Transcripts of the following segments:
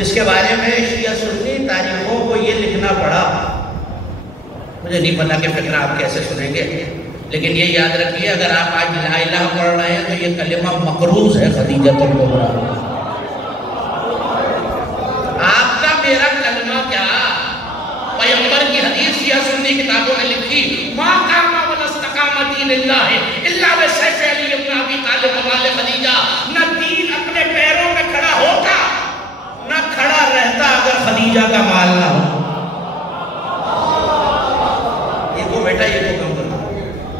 जिसके बारे में शिया सुन्नी तारीखों को ये लिखना पड़ा। मुझे नहीं पता कि फिक्र आप कैसे सुनेंगे, लेकिन ये याद रखिए, अगर आप आज ला इलाहा पढ़ रहे हैं तो ये कलिमा मकरूज है खदीजतुल कुबरा। आपका मेरा कलमा क्या, पैगंबर की हदीस शिया सुन्नी किताबों में लिखी, मा कामा वलस्तकामा दीनिल्लाह इल्ला बिसैफ अली इब्न अबी तालिब वाले खदीजा, न दीन अपने पैरों पे खड़ा होता न खड़ा रहता अगर खदीजा का माल ना हो। ये को बेटा ये को कम करो,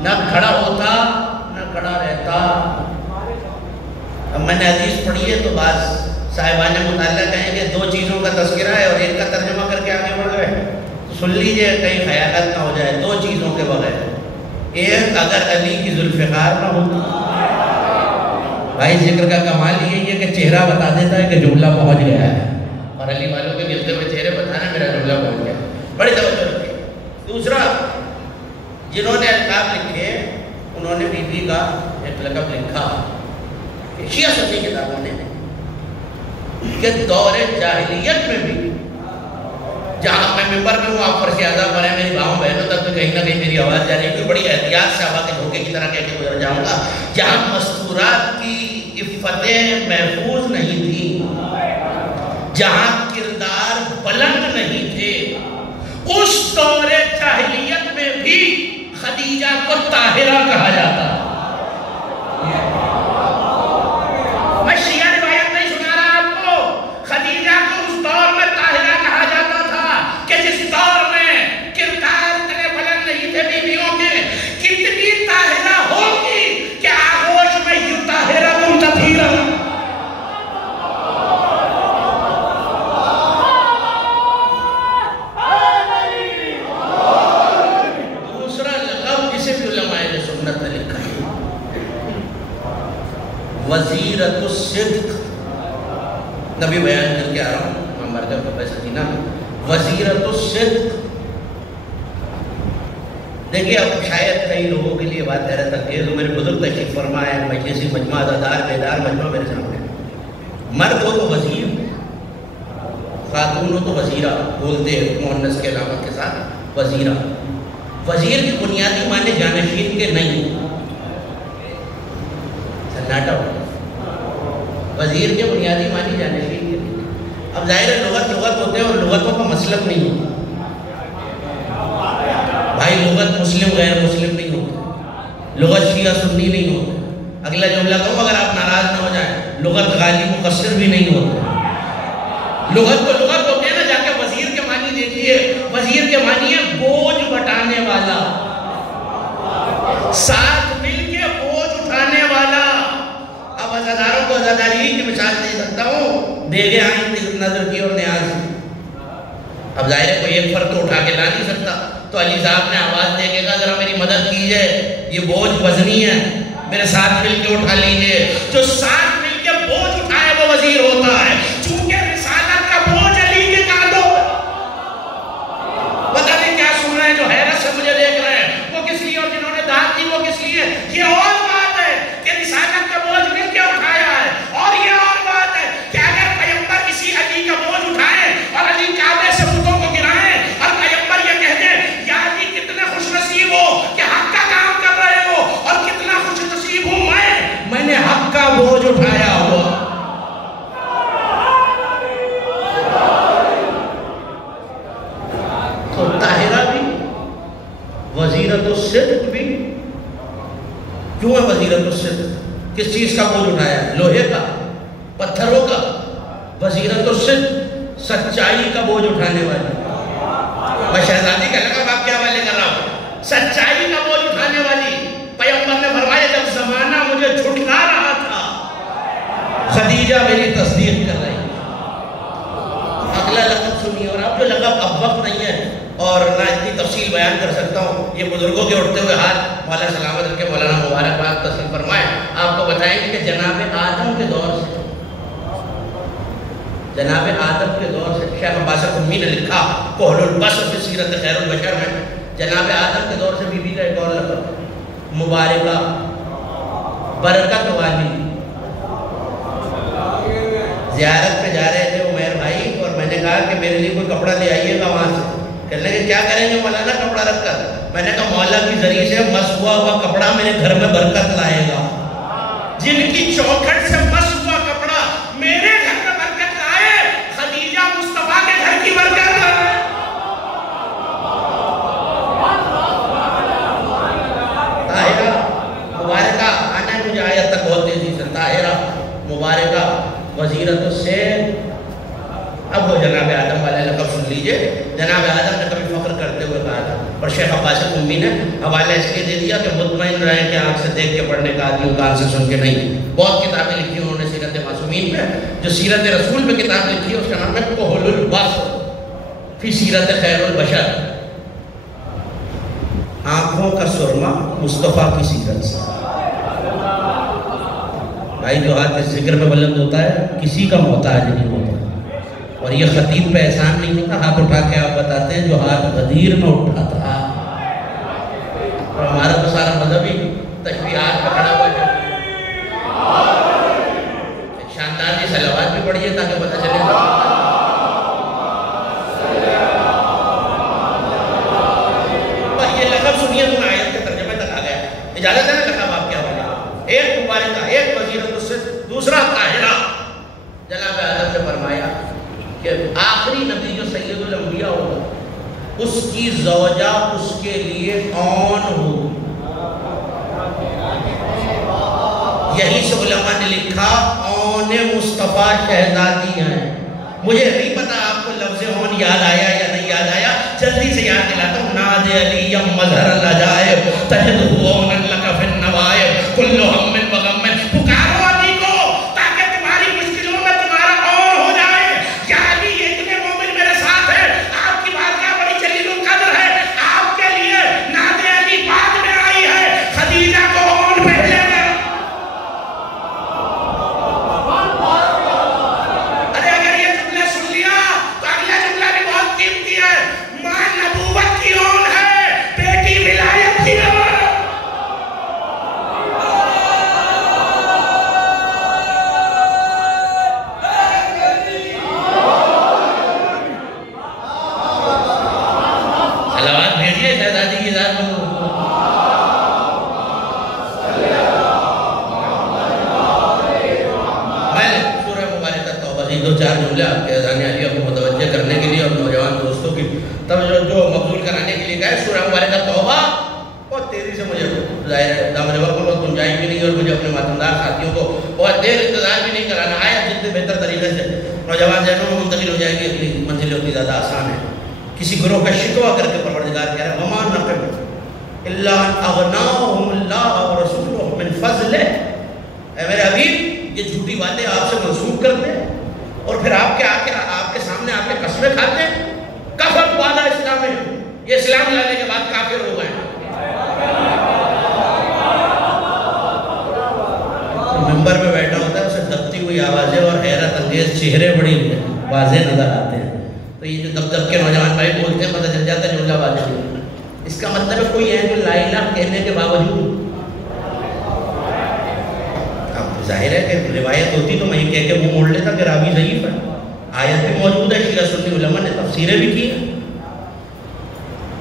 न खड़ा होता न खड़ा रहता। अब मैंने हदीस पढ़ी है तो बस साहिबान मुताल्ला कहेंगे दो चीज़ों का तज़किरा है और एक का तर्जुमा करके आगे बढ़ गए। सुन लीजिए कहीं ख्याल ना हो जाए। दो चीज़ों के बगैर, एक अगर अली की जुल्फ़िकार ना हो। भाई जिक्र का कमाल यही है कि चेहरा बता देता है कि जुमला पहुंच गया है, और अली वालों के गिरते हुए चेहरे बताना मेरा जुमला पहुंच गया। बड़ी तवज्जो रखिए। दूसरा, जिन्होंने अलकाब लिखे उन्होंने बीबी का एक लक़ब लिखा शिया सुन्नी किताबों ने कि दौरे जाहिलियत में भी, जहाँ मैं मिंबर में हूँ आप फर्श आज़ाब बने मेरी भावों बहनों तक तो कहीं ना कहीं मेरी आवाज़ जा रही है, बड़ी एहतियात से हवा के धोखे की तरह कह के गुजर जाऊँगा। जहाँ मस्तूरात की इफ़्फ़तें महफूज नहीं थी, जहाँ किरदार बुलंद नहीं थे, उस दौरे जाहिलियत में भी खदीजा को ताहिरा कहा जाता। मैं शिया रिवायत नहीं सुना रहा आपको। खदीजा को उस दौर में ताहिरा कहा जाता था कि जिस दौर में किरदार इतने बुलंद नहीं थे बीवियों के, कितनी ताहिरा होगी कि आगोश में यूं ताहिरा तुम तथीरा। दूसरा लक़ब जिसे भी उलमाए ने सुन्नत ने लिखा है वज़ीरतुस सिद्क़। नबी बयान करके आ रहा हूँ मरकब का पैसा वज़ीरतुस सिद्क़। देखिए अब शायद कई लोगों के लिए बात हैरत अंगेज़ हो, मेरे बुजुर्ग तशरीफ़ फरमा है, मजलिसी मजमा अज़ादार बेदार मजमा मेरे सामने। मर्द हो तो वज़ीर, खातून हो तो वज़ीरा, बोलते मुअन्नस के अलामत के साथ वज़ीरा। वज़ीर की बुनियादी माने जानशीन के नहीं, सन्नाटा हो। वज़ीर के बुनियादी मानी जानशीन के नहीं। अब ज़ाहिर है लुगत होते हैं और लुगतों का मसलब नहीं होता। भाई लुगत मुस्लिम गैर मुस्लिम नहीं होते, लुगत शिया सुन्नी नहीं होते। अगला जुमला कहूँ अगर आप नाराज ना हो जाए, लुगत गाली मुकस्सिर भी नहीं होते। लुगत को लुगत होते हैं ना, जाके वजीर के मानी देखिए, वजीर के मानी है बोझ बटाने वाला, साथ मिलके बोझ उठाने वाला। अब अज़ादारों को अज़ादारी की मिसाल दे सकता हूँ, देगे आई नजर की और न्याज। अब जाहिर है कोई एक फर्द तो उठा के ला नहीं सकता, तो अली साहब ने आवाज देके कहा जरा मेरी मदद कीजिए, ये बोझ वजनी है, मेरे साथ मिलके उठा लीजिए। जो साथ मिलके बोझ उठाए वो वजीर होता है। चूंकि रिसालत का बोझ अली के कांधों पर, पता नहीं क्या सुन रहे हैं जो हैरत से मुझे देख रहे हैं, वो किस लिए और जिन्होंने दाद दी वो किस लिए। ये और बात है कि रिसालत का बोझ मिलके उठाया है, और ये और बात है कि अगर पैगंबर किसी अली का बोझ उठाए और अली काबे से बुतों को गिराए और पैगंबर ये कह दे या अली कितने खुशनसीब हो कि हक का काम कर रहे हो, और कितना खुशनसीब हूं मैंने हक का बोझ उठाया हुआ। तो ताहिरा भी, वज़ीरतुस्सिद्क़ भी। क्यों है वज़ीरतुस्सिद्क़? किस चीज का बोझ उठाया? लोहे का, पत्थरों का। वज़ीरतुस्सिद्क़ सच्चाई का बोझ उठाने वाली। मैं शहजादी का लगा बाप क्या वाले कर रहा हूं, सच्चाई का बोझ उठाने वाली। पैगंबर ने फरमाया जब जमाना मुझे झुठला रहा था, खदीजा मेरी तस्दीक कर रही। अगला लक़ब सुनिए, और आप जो लक़ब अब वक्त नहीं है और ना इतनी तफसील बयान कर सकता हूँ, ये बुजुर्गों के उठते हुए हाथ मौला सलामत रखे, मौलाना मुबारकबाद तस्लीम फरमाए। आपको बताएंगे कि जनाब आदम के दौर से, जनाब आदम के दौर से, शेख अब्बास उम्मी ने लिखा कोहलुल बसर फी सीरत खैरुल बशर में, जनाब आदम के दौर से बीबी का एक और लक़ब मुबारका, बरकत वाली। ज़ियारत पे जा रहे थे उमैर भाई, और मैंने कहा कि मेरे लिए कोई कपड़ा ले आइएगा वहाँ से। कहने लगे क्या करेंगे मौलाना कपड़ा रखकर? मैंने कहा मौला की जरिए से मस हुआ कपड़ा मेरे घर में बरकत लाएगा। जिनकी चौखट से मस हुआ कपड़ा मेरे घर में बरकत लाए, खदीजा मुस्तफा के घर की बरकत। ताहिरा मुबारका आना है मुझे आयत तक बहुत तेजी से। ताहिरा मुबारका वज़ीरतुस्सिद्क़। अब वो जनाब आदम वाला लक़ब सुन लीजिए। जनाब आदम ने कभी फख्र करते हुए कहा था, और शेख अब्बास उम्मी ने हवाला इसलिए दे दिया कि मुतमईन रहे कि आँख से देख के पढ़ने का आदमी कान से सुन के नहीं। बहुत किताबें लिखी उन्होंने सीरत मासूमीन पे, जो सीरत रसूल पे किताब लिखी है उसका नाम है कोहलुल बसर फी सीरत खैरुल बशर। आँखों का सुरमा मुस्तफ़ा की सीरत से। भाई जो हाथ इस जिक्र पे बुलंद होता है किसी का मोहताज नहीं होता, और ये खतीब पे एहसान नहीं होता। हाथ उठा के आप बताते हैं जो हाथ गदीर में उठा था, और हमारा तो सारा मजहब ही तशबीहात पकड़ा हुआ है। शानदार जी सलावत भी पढ़िए ताकि पता चले। ये लक़ब सुनिए, तुम आयत के तर्जुमे तक आ गया। इजाजत है ना लक़ब आप क्या बोले? एक मुबारका, एक वज़ीरतुस्सिद्क़, दूसरा ताहिरा। जनाब आदम ने फरमाया कि आखिरी नबी जो सैयदुल अंबिया होगा उसकी ज़ौजा उसके लिए कौन हो। यही से उलमा ने लिखा औन मुस्तफ़ा शहजादी हैं। मुझे नहीं पता आपको लफ्ज़ औन याद आया या नहीं याद आया, जल्दी से याद दिलाता हूँ। नादे अली मज़हर लजाइब तजदहु औनन लका फिन नवाइब कुल्लु हम्मिन व गम्मिन। पुकारो अली को ताकि तुम्हारी मुश्किलों में तुम्हारा और हो जाए। या अली इतने मोमिन मेरे साथ है, आपकी बारगाह बड़ी जलीलुल कद्र है, आपके लिए नादे अली बाद में आई है, खदीजा को औन पहले। अरे अगर ये जुमला सुन लिया तो अगला जुमला भी बहुत कीमती है। मां नबूवत की औन है, बेटी विलायत की औन। सलावत भेजिए शहजादी की जात में। मैं सूरह मुबारक तौबा से दो चार जुमले आपके अज़ान अलिया को मुतवज्जे करने के लिए और नौजवान दोस्तों की तब जो मकबूल कराने के लिए गए। सूरह मुबारक तौबा तेजी से मुझे जाहिर है दामन वक्त में गुंजाइश भी नहीं और मुझे अपने मातमदार साथियों को बहुत देर इंतजार भी नहीं कराना। आया जितने बेहतर तरीके से नौजवान जहनों में मुंतकिल हो जाएगी, अपनी मंजिल उतनी ज़्यादा आसान है। किसी गुरोह का शिकवा करके परवरदिगार कह रहा है वमा नक़म इल्ला अग़नाहुमुल्लाहु व रसूलुहु मिन फ़ज़लिही। ऐ मेरे हबीब, ये झूठी बातें आपसे मंसूब करते हैं और फिर आपके सामने आके कस्में खाते हैं। कफ़र वादा इस्लाम में, ये इस्लाम लाने के बाद काफिर हो गए। मिंबर पे बैठा होता है, उसे दबती हुई आवाज़ें और हैरत अंगेज चेहरे बड़ी वाज़ेह नज़र आते हैं। तो ये जो दब के नौजवान भाई बोलते हैं, पता चल जाता है जुमला वाज़ेह। इसका मतलब है कोई है जो ला इलाहा कहने के बावजूद, अब जाहिर है कि रिवायत होती तो मैं कह के मुँह मोड़ लेता कि रावी ज़ईफ़ है। आयत भी मौजूद है, शिया सुन्नी उलमा ने तफसीरें भी की हैं,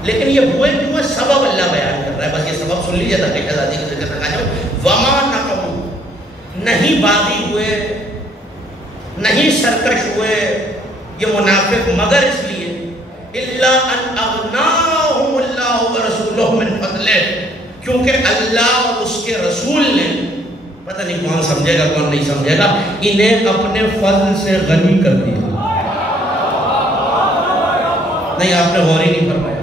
लेकिन ये हुए क्यों सबब अल्लाह बयान कर रहा है। बस ये सबब सुन लीजिए ताकि आज़ादी के जिक्र तक आ जाओ। वमा नक़मू, नहीं बागी हुए, नहीं सरकश हुए ये मुनाफिक मगर इसलिए इल्ला अन अग़नाहुमुल्लाहु व रसूलुहु मिन फ़ज़लिही, क्योंकि अल्लाह और उसके रसूल ने, पता नहीं कौन समझेगा कौन नहीं समझेगा, इन्हें अपने फज़ल से गनी कर दिया। नहीं, आपने गौर ही नहीं फरमाया।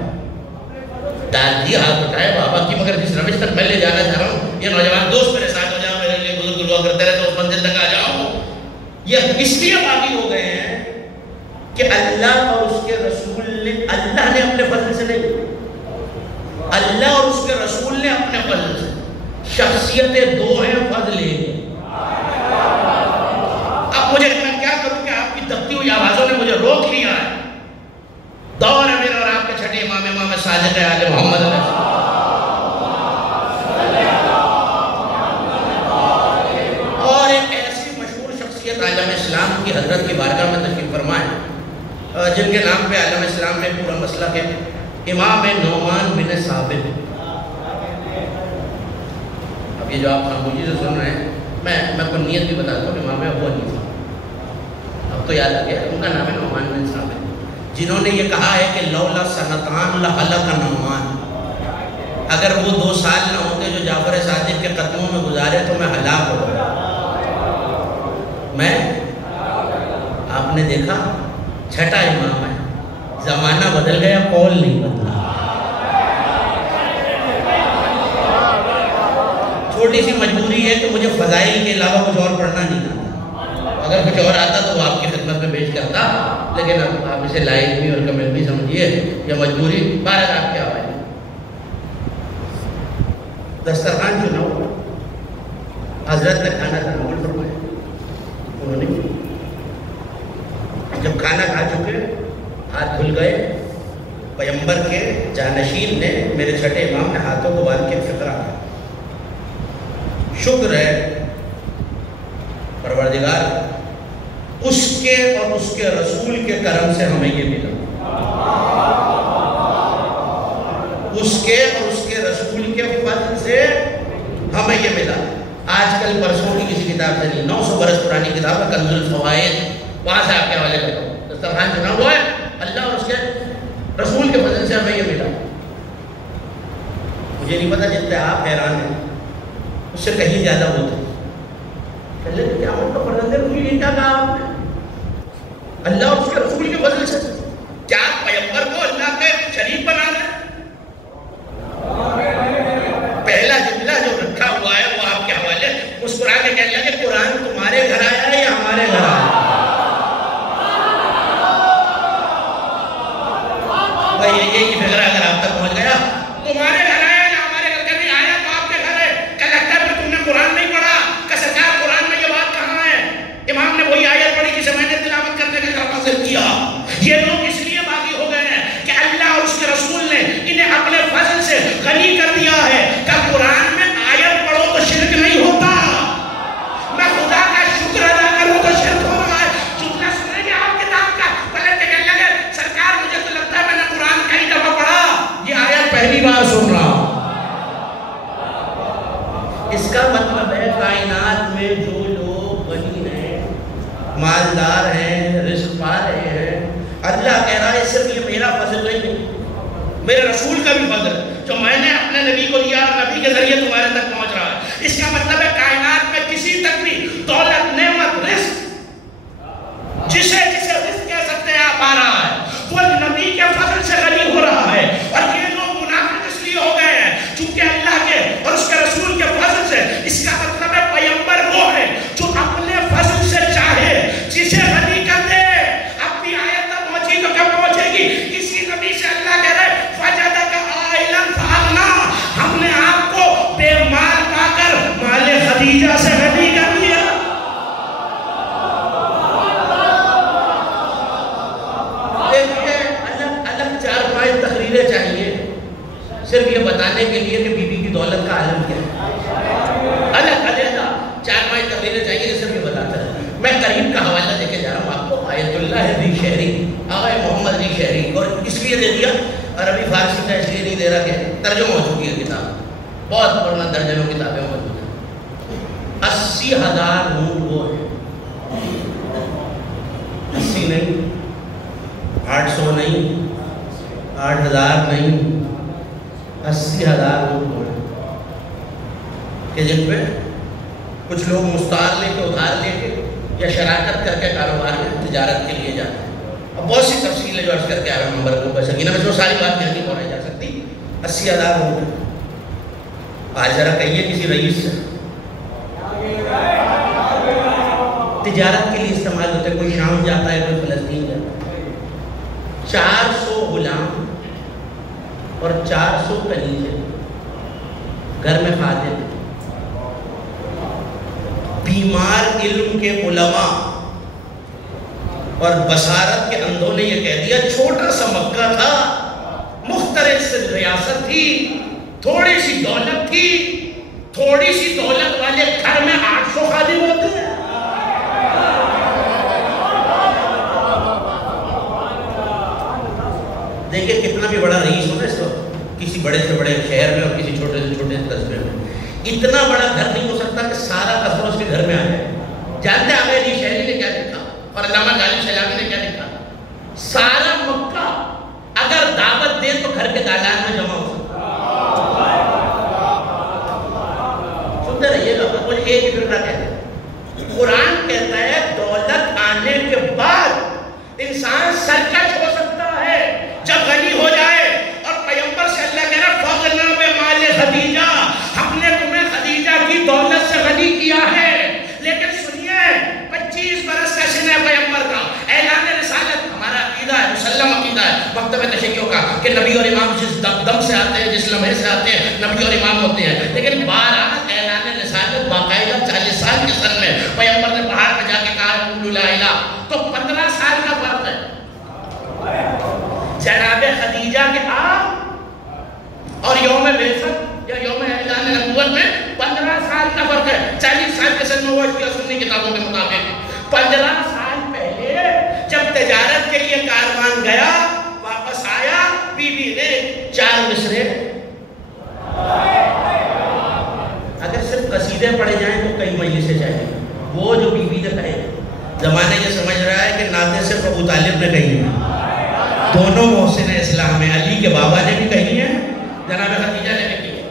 डाल दिया हाथ उठाए बाबा की, मगर जिस रविश तक मैं ले जाना चाह रहा हूँ, ये नौजवान दोस्त मेरे साथ हो जाओ, मेरे लिए बुजुर्ग दुआ करते रहे तो उस मंजिल तक आ जाओ। ये इसलिए बागी हो गए हैं कि अल्लाह और उसके रसूल ने, अल्लाह ने अपने फजल से नहीं, अल्लाह और उसके रसूल ने अपने फजल से, शख्सियतें दो हैं, फजल एक। अब मुझे मैं क्या करूं कि आपकी दबती हुई आवाजों ने मुझे रोक लिया है। दौर है मेरा और आपके छठे इमाम साजिद आले मोहम्मद और एक ऐसी मशहूर शख्सियत आलम इस्लाम की हजरत की बारगाह में तशरीफ फरमाए, जिनके नाम पे आलम इस्लाम में पूरा मसला है, इमाम नौमान बिन साबित। अब ये जो आप खामोशी से सुन रहे हैं, मैं को नियत भी बताता हूँ, इमाम अबू हनीफा, अब तो याद आ गया, उनका नाम है नौमान बिन साबित, जिन्होंने ये कहा है कि लौला सनतान लहलक नौमान, अगर वो 2 साल न होते जो जाफर सादिक के कदमों में गुजारे तो मैं हलाक हो गया। मैं, आपने देखा छठा इमाम है, जमाना बदल गया, कौल नहीं बदला। छोटी सी मजबूरी है कि मुझे फजाइल के अलावा कुछ और पढ़ना नहीं आता, अगर कुछ और आता तो वो आपकी खिदमत में पेश करता, लेकिन अब आप इसे लाइक भी और कमेंट भी समझिए, या मजबूरी 12 आपके आवाज़। दस्तरखान चुनाव, हजरत ने खाना तनावुल फरमाया, उन्होंने जब खाना खा चुके, हाथ धुल गए, पैगंबर के जानशीन ने, मेरे छठे इमाम ने हाथों को बांध के फिक्रा किया, शुक्र है परवरदिगार उसके और उसके रसूल के करम से हमें ये मिला, उसके और उसके रसूल के फज़ल से हमें ये मिला। आजकल परसों की किसी किताब से नहीं, 900 बरस पुरानी किताब है कंजुल फवाइद, वहाँ से आपके हवाले करता हूँ। दस्तरखान चुना हुआ है, अल्लाह और उसके रसूल के फज़ल से हमें ये मिला। मुझे नहीं पता, जितने आप हैरान हैं उससे कहीं ज़्यादा होते। क्या मतलब परंदे मुझे क्या कहा आपने, अल्लाह और उसके रसूल के फज़ल से, क्या पैगंबर को अल्लाह के शरीक बना दें? पहला जुमला जो रखा हुआ है वो आपके हवाले मुस्कुरा के कह लिया कि कुरान तुम्हारे घर आया है या हमारे घर आया? भाई यही फिक्र अगर आप तक पहुंच गया, तुम्हारे घर आया या हमारे घर का नहीं आया तो आपके घर है। क्या लगता है तुमने कुरान नहीं पढ़ा? क्या सरकार कुरान में ये बात कहाँ है? इमाम ने वही आयत पढ़ी जिसे मैंने तिलावत करने का काम किया। ये लोग इसलिए बागी हो गए हैं कि अल्लाह और उसके रसूल ने इन्हें अपने फजल से गनी कर दिया है। क्या कुरान में आयत पढ़ो तो शिरक नहीं होता? मैं खुदा का शुक्र अदा करूं तो शिरक हो रहा है। जुमला सुनेंगे आप किताब का, पलट के कहने लगे सरकार मुझे तो लगता है मैंने कुरान कई दफा पढ़ा, ये आयत पहली बार सुन रहा हूं। इसका मतलब है कायनात में जो लोग गनी हैं, मालदार हैं, रिज़्क़ पा रहे हैं, अल्लाह कह रहा है सिर्फ ये मेरा फजल नहीं, मेरे रसूल का भी फजल है। जो मैंने अपने नबी को दिया और नबी के जरिए तुम्हारे तक पहुंच रहा है। इसका मतलब है कायनात में किसी तक भी दौलत, नेमत, रिस्क, जिसे जिसे रिस्क कह सकते हैं आप, आ रहा है, वो नबी के फजल से गनी हो रहा है। और ये लोग मुनाफिक इसलिए हो गए हैं चूंकि अल्लाह के और उसके रसूल के फजल से। इसका मतलब है पैगंबर वो है जो अपने फजल से चाहे जिसे गनी कर दे। अपनी आयत तक पहुंची तो कब पहुंचेगी? इसी नबी से अल्लाह कह रहे फजदका आइलन फअगना, हमने आपको बेमाल पाकर माले खदीजा से गनी कर दिया। तकरीरें चाहिए सिर्फ ये बताने के लिए कि बीबी की दौलत का आलम क्या है। अलग अलग 4-5 तकरीरें चाहिए सिर्फ ये बताता है। मैं करीम का हवाला देके जा रहा हूँ आपको, आयतुल्लाह दी शहरी, आगा मोहम्मद दी शहरी, और इसलिए दे दिया अरबी फारसी का इसलिए नहीं दे रहा कि तर्जुमा हो चुकी है किताब, बहुत पुराना दर्जनों किताबें मौजूद है। 80,000 नूर वो है, 80 नहीं, 800 नहीं, 8,000 नहीं, 80,000 लोग के जिन पे कुछ लोग मुस्तार लेके, उधार लेके या शराकत करके कारोबार में तिजारत के लिए जाते हैं। अब बहुत सी तफसीलें जो अर्ज करके आ रहा हूँ नंबर को पैसा गिना, मैं सारी बात कहनी नहीं जा सकती। 80,000 लोग आज जरा कहिए किसी रईस से तिजारत के लिए इस्तेमाल होते हैं। कोई शाम जाता है, कोई फलस्तीन जाता है। 400 गुलाम और 400 कलीजे घर में खाते थे। बीमार इल्म के उलमा और बसारत के अंधों ने यह कह दिया, छोटा सा मक्का था, मुख्तलिफ रियासत थी, थोड़ी सी दौलत थी, थोड़ी सी दौलत वाले घर में 800 खादिम होते हैं। देखिए कितना भी बड़ा रईस हो ना इस वक्त किसी बड़े से बड़े शहर में और किसी छोटे से छोटे कस्बे में, इतना बड़ा घर नहीं हो सकता कि सारा कस्बा उसके घर में आ जाए। जानते हैं आगे अली शहरी ने क्या लिखा और अल्लामा गालिब सैलामी ने क्या लिखा? सारा मक्का अगर दावत दे तो घर के दालान में जमा हो सकता। सुनते रहिएगा, मुझे एक ही फिक्र कहते हैं। कुरान कहता है दौलत आने के बाद इंसान सरकश हो सकता है जब गनी हो जाए। और पैगंबर से अल्लाह कह रहा फगना में माले खदीजा, हमने तुम्हें खदीजा की दौलत से गनी किया है। लेकिन सुनिए 25 बरस का सिन है पैगंबर का, ऐलान रिसालत हमारा अकीदा है, मुसल्लम अकीदा है मकतब तशय्युअ का कि नबी और इमाम जिस दम से आते हैं, जिस लम्हे से आते हैं, नबी और इमाम होते हैं। लेकिन 12 ऐलान रिसालत बाकायदा 40 साल के सन में पैगंबर ने पहाड़ पे जाके कहा ला इलाहा, तो 15 साल का फर्क है। जनाबे खदीजा के आप और यौम बेसत या यौम ऐलान नबुव्वत में 15 साल का फर्क है। 40 साल के सन में वो सुन्नी किताबों के मुताबिक 15 साल पहले जब तिजारत के लिए कारवान गया, वापस आया, बीबी ने 4 मिसरे, अगर सिर्फ कसीदे पढ़े जाएं तो कई मजलिसें चाहिए। वो जो बीबी ने कहे, जमाने ये समझ रहा है कि नाते सिर्फ अबू तालिब ने कही है, दोनों मोहसिन इस्लाम में अली के बाबा ने भी कही है, जनाब खदीजा ने भी की है।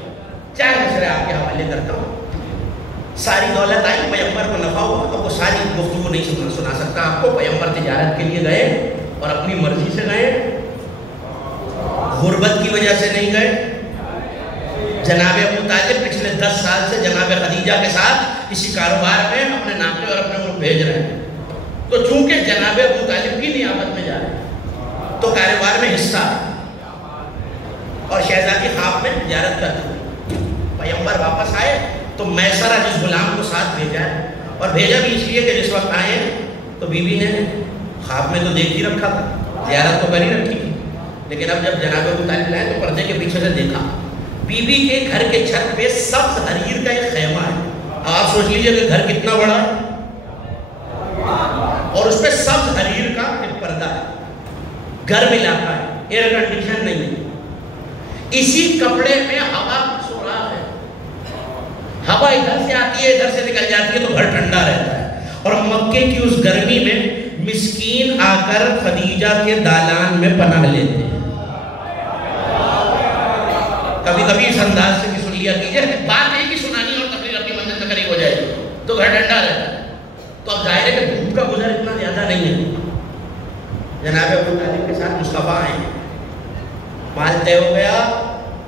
4 मिसरे आपके हवाले करता हूँ। सारी दौलत आई, पैगंबर को नफा हुआ, तो वो सारी गुफ्तगू नहीं सुना सकता आपको। पैगंबर तिजारत के लिए गए और अपनी मर्जी से गए, गुर्बत की वजह से नहीं गए। जनाब अबू तालिब पिछले 10 साल से जनाब खदीजा के साथ इसी कारोबार में अपने नाते और अपने मुल्क भेज रहे हैं। तो चूंकि जनाब अबू तालिब की नियामत में जा रहे हैं तो कारोबार में हिस्सा और शहजादी ख्वाब में तिजारत करती। पैगंबर वापस आए तो मैसरा जिस गुलाम को साथ भेजा है, और भेजा भी इसलिए कि जिस वक्त आए तो बीबी ने ख्वाब में तो देख ही रखा था, तिजारत तो कर ही रखी थी, लेकिन अब जब जनाब अबू तालिब लाए तो पर्दे के पीछे से देखा बीबी के घर के छत पे सब्ज हरीर का एक खेमा है। आप सोच लीजिए कि घर कितना बड़ा है और उस पर सब्ज हरीर का एक पर्दा है। गर्म इलाका है, एयर कंडीशन नहीं है। इसी कपड़े में हवा सुराख है, हवा इधर से आती है इधर से निकल जाती है तो घर ठंडा रहता है। और मक्के की उस गर्मी में मिस्कीन आकर खदीजा के दालान में पनाह लेते हैं। कभी कभी इस अंदाज से भी सुन लिया कीजिए, बात एक ही सुनानी और तकरीर अपनी मंजिल तक करीब हो जाएगी तो घर डंडा रहता है। तो अब जाहिर है कि धूप का गुजर इतना ज़्यादा नहीं है। जनाब अबू तालिब के साथ मुस्तफ़ा आए, माल तय हो गया,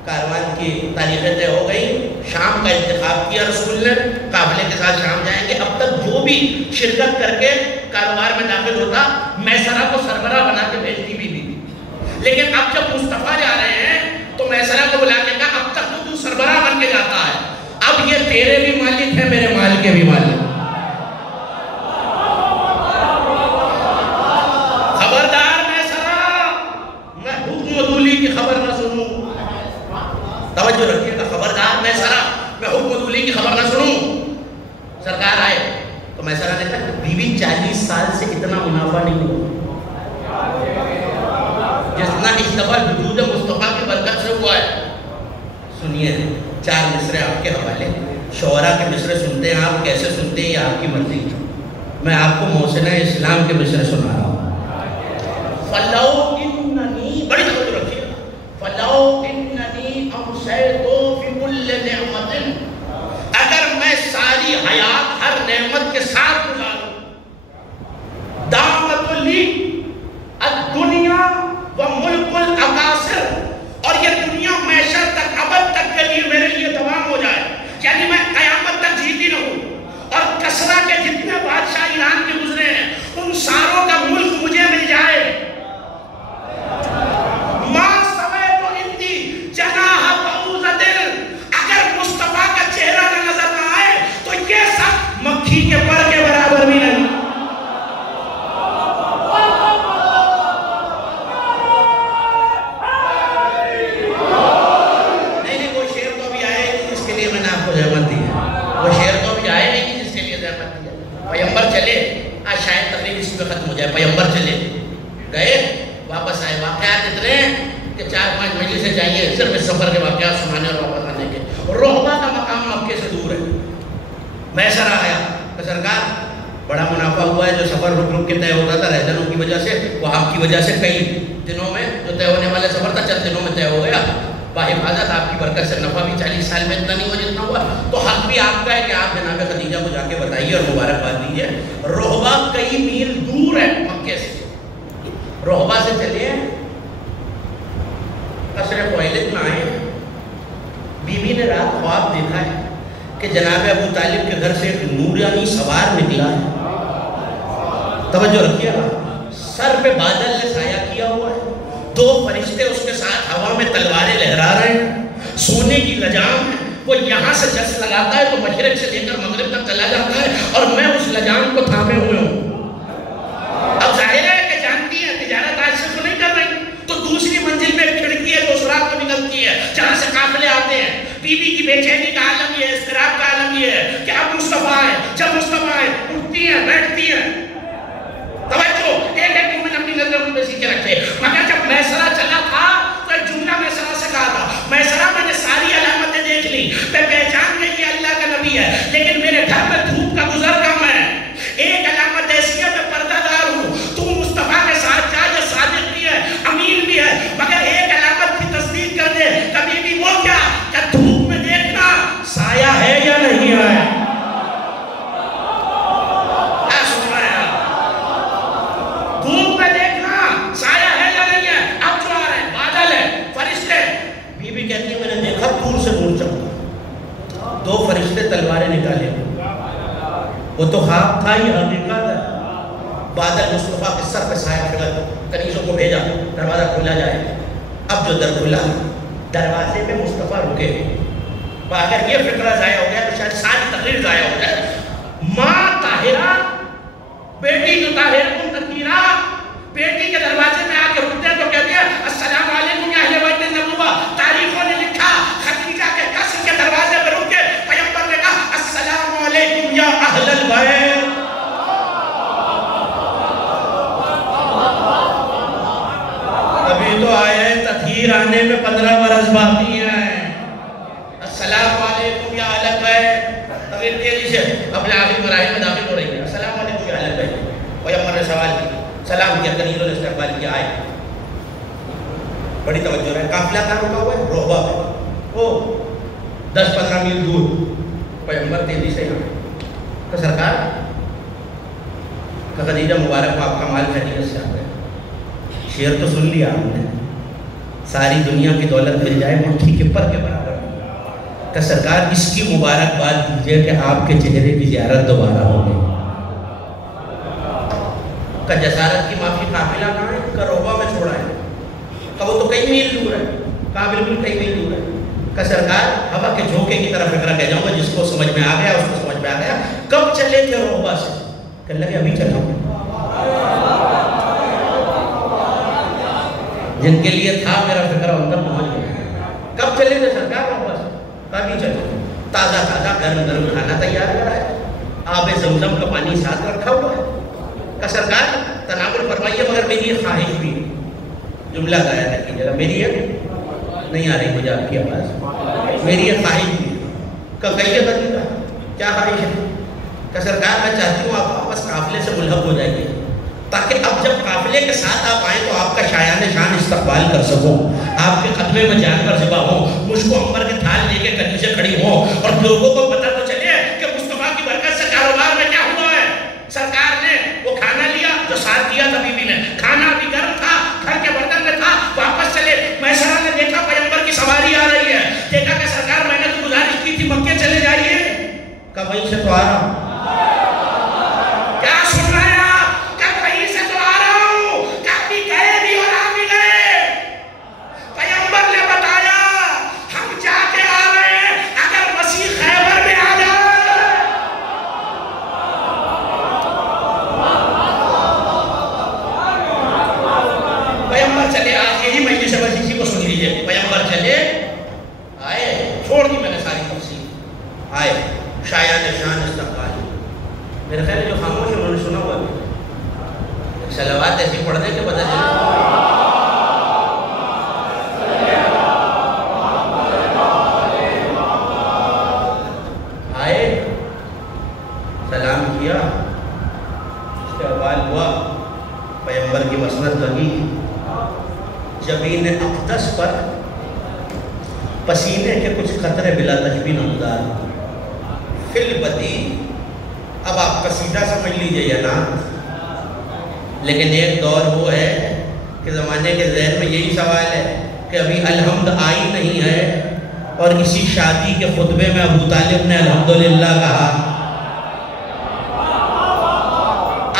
कारवान की तारीखें तय हो गई, शाम का इंतखाब किया रसूल ने, काफिले के साथ शाम जाएंगे। अब तक जो भी शिरकत करके कारोबार में दाखिल होता मैसरा को सरबराह बना के भेजती बीबी, लेकिन अब जब मुस्तफ़ा जा रहे हैं तो मैसरा को बुला के कहा अब तक तो तू सरबराह बन के जाता है, अब ये तेरे भी मालिक है मेरे माल के भी मालिक। खबरदार मैसरा, मैं हुक्म दूली की खबर न सुनूं, तवज्जो रखिएगा, खबरदार मैसरा, मैं हुक्म दूली की खबर न सुनूं। सरकार आए तो मैसरा ने कहा बीवी 40 साल से इतना मुनाफा नहीं हुआ जितना इस दफा वजूद मुस्तफ़ा की बरकत से हुआ है। सुनिए 4 मिसरे आपके हवाले, शोरा के मिसरे सुनते हैं आप, कैसे सुनते हैं ये आपकी मर्जी। मैं आपको मोहसिना इस्लाम के मिसरे सुना रहा हूँ। फलाओ इन्ननी, बड़ी तवज्जो रखिएगा, फलाओ इन्ननी अमसैतु फी कुल्लि निअमतिन, अगर मैं सारी हयात हर नेमत के साथ गुजारूं, दामतुली अद-दुनिया व मुल्कुल अकासिर, और ये दुनिया मैशर तक अबद तक के लिए मेरे लिए तमाम हो जाए, यानी मैं कयामत तक जीती रहूं और कसरा के जितने बादशाह ईरान के गुजरे हैं उन सारों का मुल्क मुझे मिल जाए। मां सवे तो इंदी जनाह बऊज़तिन, अगर मुस्तफा का चेहरा न नजर ना आए तो ये सब मक्खी के पर के बराबर भी नहीं। पैगंबर चले गए, वापस आए, वाक़यात इतने कि 4-5 महीने से चाहिए सिर्फ इस सफर के वाक़यात सुनाने और वापस आने के। रोहबा का मकाम मक्के से दूर है। मैसरा आया तो सरकार बड़ा मुनाफा हुआ है, जो सफर रुक रुक के तय होता था रहजनों की वजह से, वो आपकी वजह से कई दिनों में जो तय होने वाला सफर था चंद दिनों में तय हो गया। बाहिफाजत आपकी बरकत से नफा भी 40 साल में इतना नहीं हुआ जितना हुआ, तो हक भी आपका है कि आप जनाब खदीजा को जाके बताइए और मुबारकबाद दीजिए। रोहबा कई मील दूर है मक्के से, रोहबा से चलिए कसरे ख़ुवैलिद में आए, बीबी ने रात ख्वाब देखा है कि जनाब अबू तालिब के घर से एक नूरानी सवार निकला है। तवज्जो रखिएगा, सर पे बादल ने साया किया हुआ है, 2 फरिश्ते उसके साथ हवा में तलवारें लहरा रहे हैं, सोने की लजाम है, वो यहाँ से जस लगाता है तो मशरिक से लेकर मगरिब तक चला जाता है और मैं उस लजाम को थामे हुए हूँ। अब जाहिर है कि जानती है तिजारत आज से तो नहीं कर रही, तो दूसरी मंजिल में खिड़की है जो उस रात को निकलती है जहाँ से काफिले आते हैं। बीबी की बेचैनी का आलम ये है, इस्तिराब का आलम ये है कि अब मुस्तफा है, जब मुस्तफा है उठती है बैठती है। तवज्जो, एक मोमिन अपनी नजर उन पे सीखे रखे। मगर जब मैसरा चला था तो एक जुमला मैसरा से कहा था, मैसरा मैंने सारी अलामतें देख ली, मैं पहचान गई कि अल्लाह का नबी है, लेकिन मेरे घर में धूप का गुजर कम है। एक अलामत ऐसी है मैं पर्दादार हूँ, तू मुस्तफा के साथ जा, ये सादिक भी है अमीन भी है, मगर एक अलामत की तस्दीक कर दे, कभी भी वो क्या धूप में देखना साया है या नहीं है। कहती है मैंने देखा दूर से दूर चला, 2 फरिश्ते तलवारें निकाले, वो तो ख्वाब था ही हकीकत है। बादल मुस्तफा के सर पे साया फिर कनीज़ों को भेजा, दरवाज़ा खोला जाए। अब जो दर खुला, दरवाजे पे मुस्तफा रुके। अगर ये फिक्रा ज़ाया हो गया तो शायद सारी तकरीर ज़ाया हो जाए। माँ ताहिरा, बेटी जो ताहिरा तकीरा, बेटी के दरवाजे में आके रुकते तो कहते हैं अस्सलाम वालेकुम या अहले बैत नबूवा। तारीखों ने लिखा खदीजा के कस्र के दरवाजे पर रुके, पैगंबर ने कहा अस्सलाम वालेकुम या अहलल बैत। अभी तो आए तथहीर आने में 15 बरस बाकी हैं। अस्सलाम वालेकुम या अहलल बैत अभी तेजी से अपने आखिरी मराहिल में दाखिल हो रही है। अस्सलाम वालेकुम या अहलल बैत। पैगंबर ने सवाल किया, सलाम किया, कनीज़ों ने इस्तकबाल किया, आए। बड़ी तवज्जो है। काफिला कहाँ रुका हुआ है? रोहबा में। वो 10-15 मील दूर पैगंबर तेजी से यहाँ तो सरकार का खदीजा मुबारक को आपका माल खैरियत से आ गया। शेर तो सुन लिया आपने, सारी दुनिया की दौलत मिल जाए मुट्ठी के पर के बराबर का सरकार इसकी मुबारकबाद दीजिए कि आपके चेहरे की ज़ियारत दोबारा हो गई। का जसारत की माफी काफिला कहाँ है? का रोबा में छोड़ा है, का वो तो कई मील दूर है, कहाँ बिल्कुल कई मील दूर है। का सरकार हवा के झोंके की तरफ इकरा कह जाऊंगा, जिसको समझ में आ गया उसको समझ में आ गया। कब चले थे रोबा से? कह लगे अभी चलो। जिनके लिए था मेरा फिक्र उन तक पहुंच गया। कब चले थे सरकार रोबा से? कभी चलो। ताज़ा ताज़ा गर्म गर्म खाना तैयार करा है, आब जमजम का पानी साथ रखा हुआ है। का सरकार तनावुल फरमाइए, मगर मेरी ख्वाहिश भी जुमला गाया था कि जरा मेरी है नहीं आ रही मुझे आपकी आवाज़, मेरी ये ख्वाहिश भी का कहिए बदलेगा क्या ख्वाहिश है? का सरकार मैं चाहती हूँ आप वापस काफिले से मुल्हक हो जाइए, ताकि अब जब काफिले के साथ आप आए तो आपका शायान शान इस्तकबाल कर सकूँ, आपके कदमे में जानवर ज़िबा हो, मुझको अंबर के थाल लेके कहीं से खड़ी हो और लोगों को पता तो चले कि मुस्तफा की बरकत से कारोबार में क्या हुआ है। सरकार ने वो खाना लिया जो साथ दिया था बीबी ने, खाना भी गर्म था, घर के बर्तन में था, वापस चले। मैसरा ने देखा पैगंबर की सवारी आ रही है, देखा कि सरकार मैंने तो गुजारिश की थी मक्के चले जाइए, कब वहीं से तो आ रहा हूं। क्या सुन रहे हैं आप? कब वहीं से तो आ रहा हूं, कभी गए भी और आ भी गए। पैगंबर ने बताया हम जाके आ रहे हैं, अगर मसीह खैबर में आ जाए। पैगंबर चले आज यही मजलिस वसीसी को सुन लीजिए। पैगंबर चले आए, छोड़ दी मैंने सारी तफसीर, आए शायान शान इस्तकबाल। मेरे ख्याल जो खामोश उन्होंने सुना हुआ है, सलावात ऐसी पढ़ दें कि पता चले। आए, सलाम किया, इस्तकबाल हुआ, पैगंबर की मसनद लगी, जबीन अक़दस पर पसीने के कुछ कतरे बिला तजबी नमदार फिल बदी। अब आप कसीदा समझ लीजिए या ना, लेकिन एक दौर वो है कि ज़माने के ज़हन में यही सवाल है कि अभी अलहम्द आई नहीं है, और इसी शादी के खुतबे में अबू तालिब ने अल्हम्दुलिल्लाह कहा।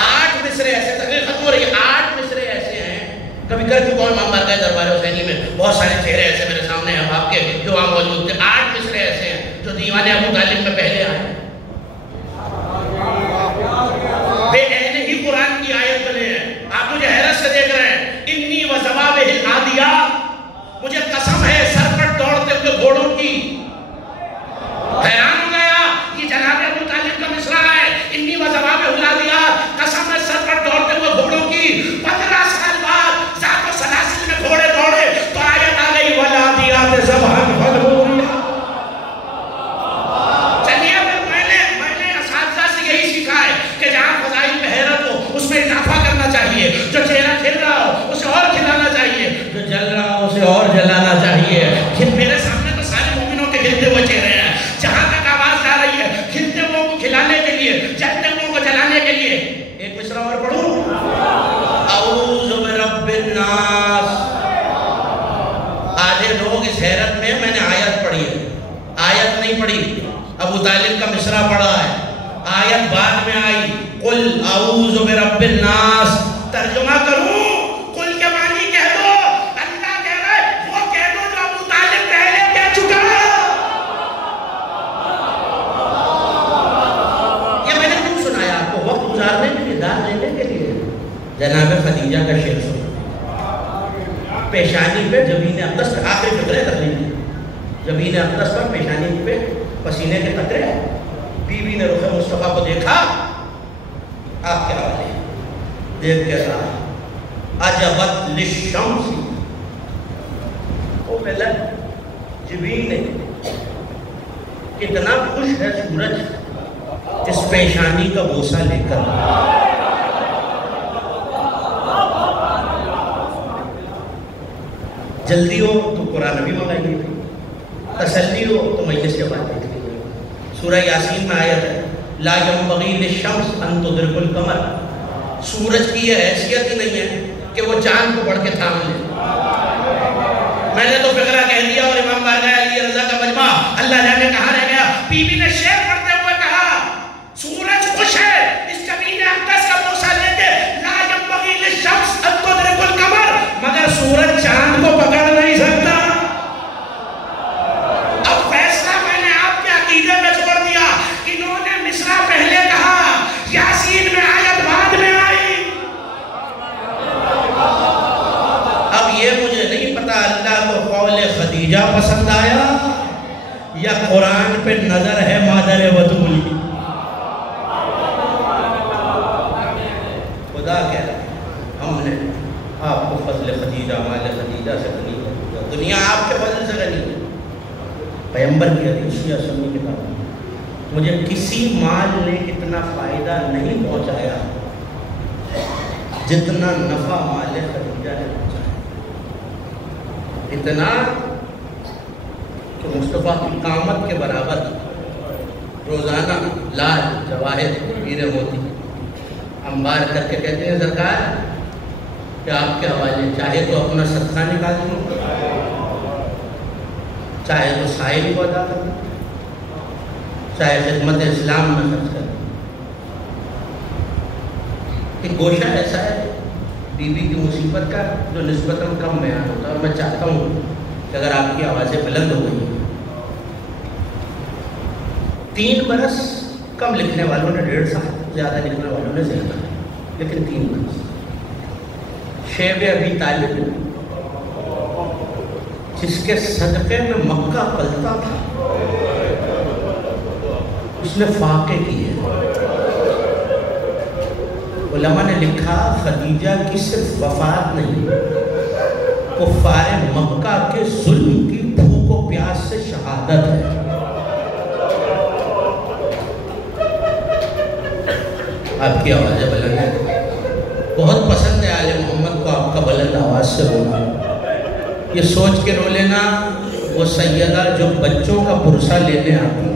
8 मिसरे ऐसे, तकरीर खत्म हो रही है, 8 मिसरे ऐसे हैं, कभी कर चुका हूँ इमाम बारगाह दरबार हुसैनी में, बहुत सारे चेहरे ऐसे मेरे सामने हैं आपके जो वहाँ मौजूद थे। 8 मिसरे ऐसे हैं जो दीवाने अबू तालिब में पहले आए, वे अहले ही कुरान की आयत बने हैं। आप मुझे हैरत से देख रहे हैं। इन्नी व ज़वाबिहिल आदिया, मुझे कसम है सर पर दौड़ते हुए घोड़ों की। हैरान हो गया, ये जनाब अबू तालिब का मिसरा है। इन्नी व ज़वाबिहिल आदिया, कसम है सर पर दौड़ते हुए घोड़ों की। 15 साल बाद ज़ात सलासिल में घोड़े दौड़े तो आयत आ गई वल आदियात ज़बहन फलबूरिया। चलिए मैंने असातिज़ा से यही सीखा है कि जहाँ फज़ाइल में हैरत हो उसमें इजाफा करना चाहिए, जो चेहरा खिल रहा हो उसे और खिलाना चाहिए, जो जल रहा हो उसे और जलाना चाहिए। फिर मेरे सामने तो सारे मोमिनों के खिलते हुए चेहरे हैं, जहाँ तक आवाज़ जा रही है खिलते हुए को खिलाने के लिए, जलते हुए को जलाने के लिए। एक मिसरा और पढ़ूं, औज़ु बिरब्बिन नास। आधे लोग इस हैरत में मैंने आयत पढ़ी है, आयत नहीं पढ़ी, अबू तालिब का मिसरा पढ़ा है, आयत बाद में आई। कुल औज़ु बिरब्बिन नास, तर्जुमा करूं, कुल के मानी कह दो, अल्लाह कह रहा है वो कह दो जो अबू तालिब पहले कह चुका है। ये मैंने क्यों सुनाया आपको? वक्त गुजारने के लिए, दाद लेने के लिए। जनाब खदीजा का शेर सुनो, पेशानी पे जबीन अक़दस पे, आखिरी फिक्र तकरीर, जबीन अक़दस पर पेशानी पे पसीने के कतरे। बीवी ने रुख मुस्तफ़ा को देखा, आप क्या वाले देख के कहा अजबत लिश्शम्सी, ओ मिलन जबीन ने, कितना खुश है सूरज इस पेशानी का बोसा लेकर। जल्दी हो तो कुरान भी मंगाइए, तसल्ली हो तो मजलिस के बाद देख लीजिए। सूरह यासीन में आयत है, ला यंबग़ी लिश्शम्स अन तुदरिकुल कमर। सूरज की यह हैसियत ही नहीं है कि वो चांद को बढ़ के थाम ले। मैंने तो फिक्रा कह दिया और इमाम बारगाह अली रज़ा का मजमा अल्लाह जाने कहाँ रह गया। बीबी ने शेर पढ़ते हुए कहा, सूरज खुश है इस कमीने अक़दस का बोसा लेके, ला यंबग़ी लिश्शम्स अन तुदरिकुल कमर, मगर सूरज चांद को पकड़ नहीं सकता। अब फैसला मैंने आपके अकीदे में छोड़ दिया। इन्होंने मिसरा पहले कहा, यासीन में आयत बाद में आई। अब ये मुझे नहीं पता अल्लाह को कौले खदीजा पसंद आया या कुरान पे नजर है मादर बतूल की। खुदा क्या हमने आपको फजल खदीजा माल खदीजा से गनी कर दिया। दुनिया आपके फजल से गनी है। पैगंबर की हदीस या सुन्नी किताब, मुझे किसी माल ने इतना फायदा नहीं पहुंचाया जितना नफा माल खदीजा ने पहुंचाया। इतना कि मुस्तफ़ा की कामत के बराबर रोज़ाना लाल जवाहिर हीरे मोती अंबार करके कहते हैं सरकार कि आपके हवाले, चाहे तो अपना सदका निकाल दो, चाहे तो साहिल को अदा कर दो, चाहे खिदमत इस्लाम में खर्च कर दो। एक गोशा ऐसा है बीवी की मुसीबत का जो निस्बतन कम बयान होता है। और मैं चाहता हूँ कि अगर आपकी आवाज़ें बुलंद हो गई, 3 बरस कम लिखने वालों ने 1.5 साल, ज़्यादा लिखने वालों ने ज़्यादा, लेकिन 3 बरस। शेब अबी तालिब जिसके सदक़े में मक्का पलता था, उसने फाके किए। उलमा ने लिखा खदीजा की सिर्फ वफात नहीं, कुफ़ार मक्का के जुल्म की भूख और प्यास से शहादत है। आपकी आवाज़ें बुलंद है, बहुत पसंद है आले मोहम्मद को आपका बुलंद आवाज़ से बोलना। ये सोच के रो लेना, वो सैयदा जो बच्चों का पुरसा लेने आती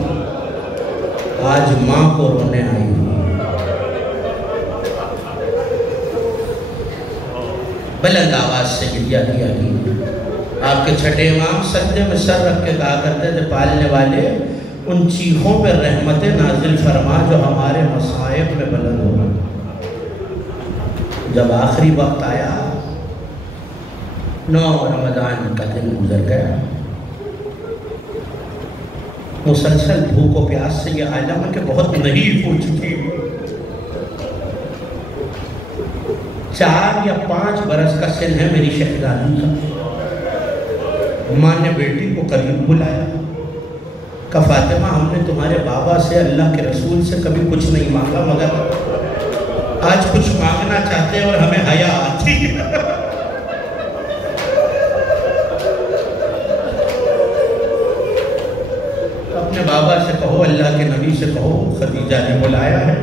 आज माँ को रोने आई हुई। बुलंद आवाज़ से गिरिया किया कि आपके छठे इमाम सजदे में सर रख के कहा करते थे, पालने वाले उन चीखों पर रहमत नाजिल फरमा जो हमारे मसाइब में बुलंद हो। जब आखिरी वक्त आया, 9 रमज़ान का दिन गुजर गया, मुसलसल भूख और प्यास से ये आलम के बहुत नहीफ हो चुकी है। 4 या 5 बरस का सिन है मेरी शहजादी का। माँ ने बेटी को करीब बुलाया, कहा फातिमा हमने तुम्हारे बाबा से, अल्लाह के रसूल से कभी कुछ नहीं मांगा, मगर आज कुछ मांगना चाहते हैं और हमें हया आती है। अपने बाबा से कहो, अल्लाह के नबी से कहो, खदीजा ने बुलाया है।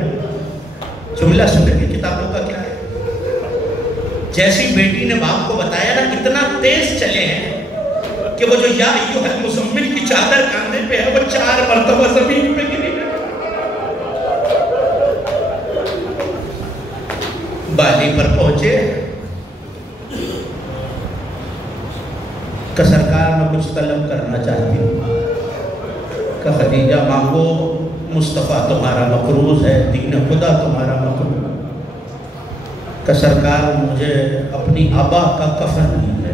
जुमला सुनेंगे किताबों का क्या है। जैसी बेटी ने बाप को बताया ना, इतना तेज चले हैं कि वो जो या अय्युहल मुज़म्मिल की चादर कांधे पे है, वो 4 मरतबा जमीन पे गिरी। बाली पर पहुंचे का सरकार में कुछ तलब करना चाहती हूँ। का खदीजा मांगो, मुस्तफ़ा तुम्हारा मकरूज है, दीन खुदा तुम्हारा मकरूज। का सरकार मुझे अपनी आबा का कफन नहीं है।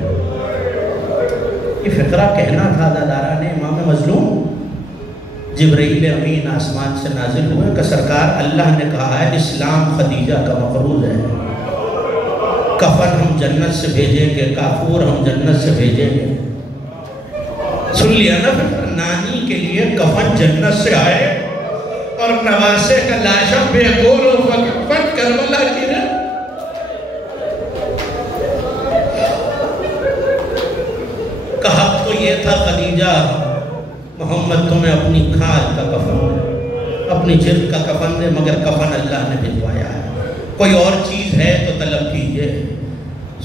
ये फ़िक्रा कहना था दादारा ने इमाम मज़लूम जिब्रील अमीन आसमान से नाजिल हुए। का सरकार अल्लाह ने कहा है इस्लाम खदीजा का मकरूज है, कफन हम जन्नत से भेजेंगे, काफूर हम जन्नत से भेजेंगे। सुन लिया ना, नानी के लिए कफन जन्नत से आए और नवासे का लाशा बेगोर कफन करबला की है। कहा तो ये था खदीजा मोहम्मद तुम्हें अपनी खाल का कफन दे, अपनी जिल्द का कफन दे, मगर कफन अल्लाह ने भिजवाया है। कोई और चीज़ है तो तलब कीजिए।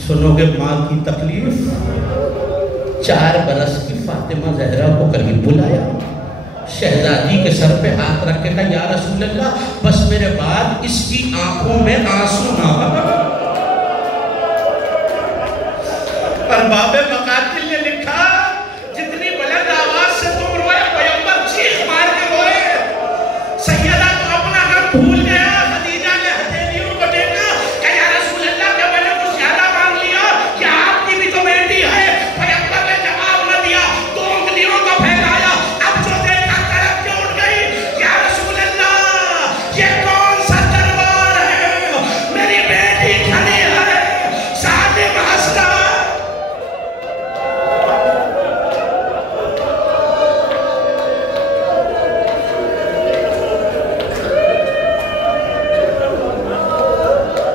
सुनोगे माँ की तकलीफ, 4 बरस की फातिमा जहरा को करीब बुलाया, शहजादी के सर पे हाथ रख के कहा, या रसूल अल्लाह, बस मेरे बाद इसकी आंखों में आंसू ना आ। और बाबे मकातिल ने लिखा, जितनी बुलंद आवाज से तुम रोए, पैगंबर चीख मार के रोए। सैयदा तो अपना गम भूल गया। खदीजा ने हथेलियों को देखा, कहा, या रसूल अल्लाह, क्या मैंने कुछ ज्यादा मांग लिया? क्या आपकी भी तो बेटी है? पैगंबर ने जवाब न दिया, 2 उंगलियों को फैलाया। अब जो देखा तड़प के उठ गई, या रसूल अल्लाह, ये कौन सा दरबार है? मेरी बेटी खड़ी है, सादिम हंसता।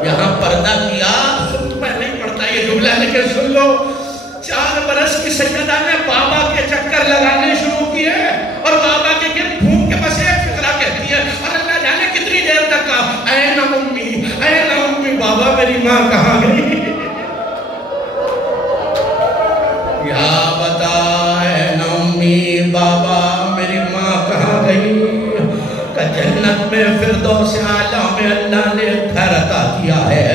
यहाँ पर्दा किया, सुन मैं नहीं पढ़ता ये जुमला, लेकिन सुन लो। 4 बरस की सैयदा ने बाबा के चक्कर लगाने शुरू किए और बाबा के गिर्द घूम के बस एक फिक्रा कहती है, और अल्लाह जाने कितनी देर तक कहा, ऐना उम्मी, ऐना उम्मी, बाबा मेरी माँ कहाँ गई? या बता ऐना उम्मी, बाबा मेरी माँ कहाँ गई? जन्नत में फिरदौस आला में अल्लाह ने घर अता किया है।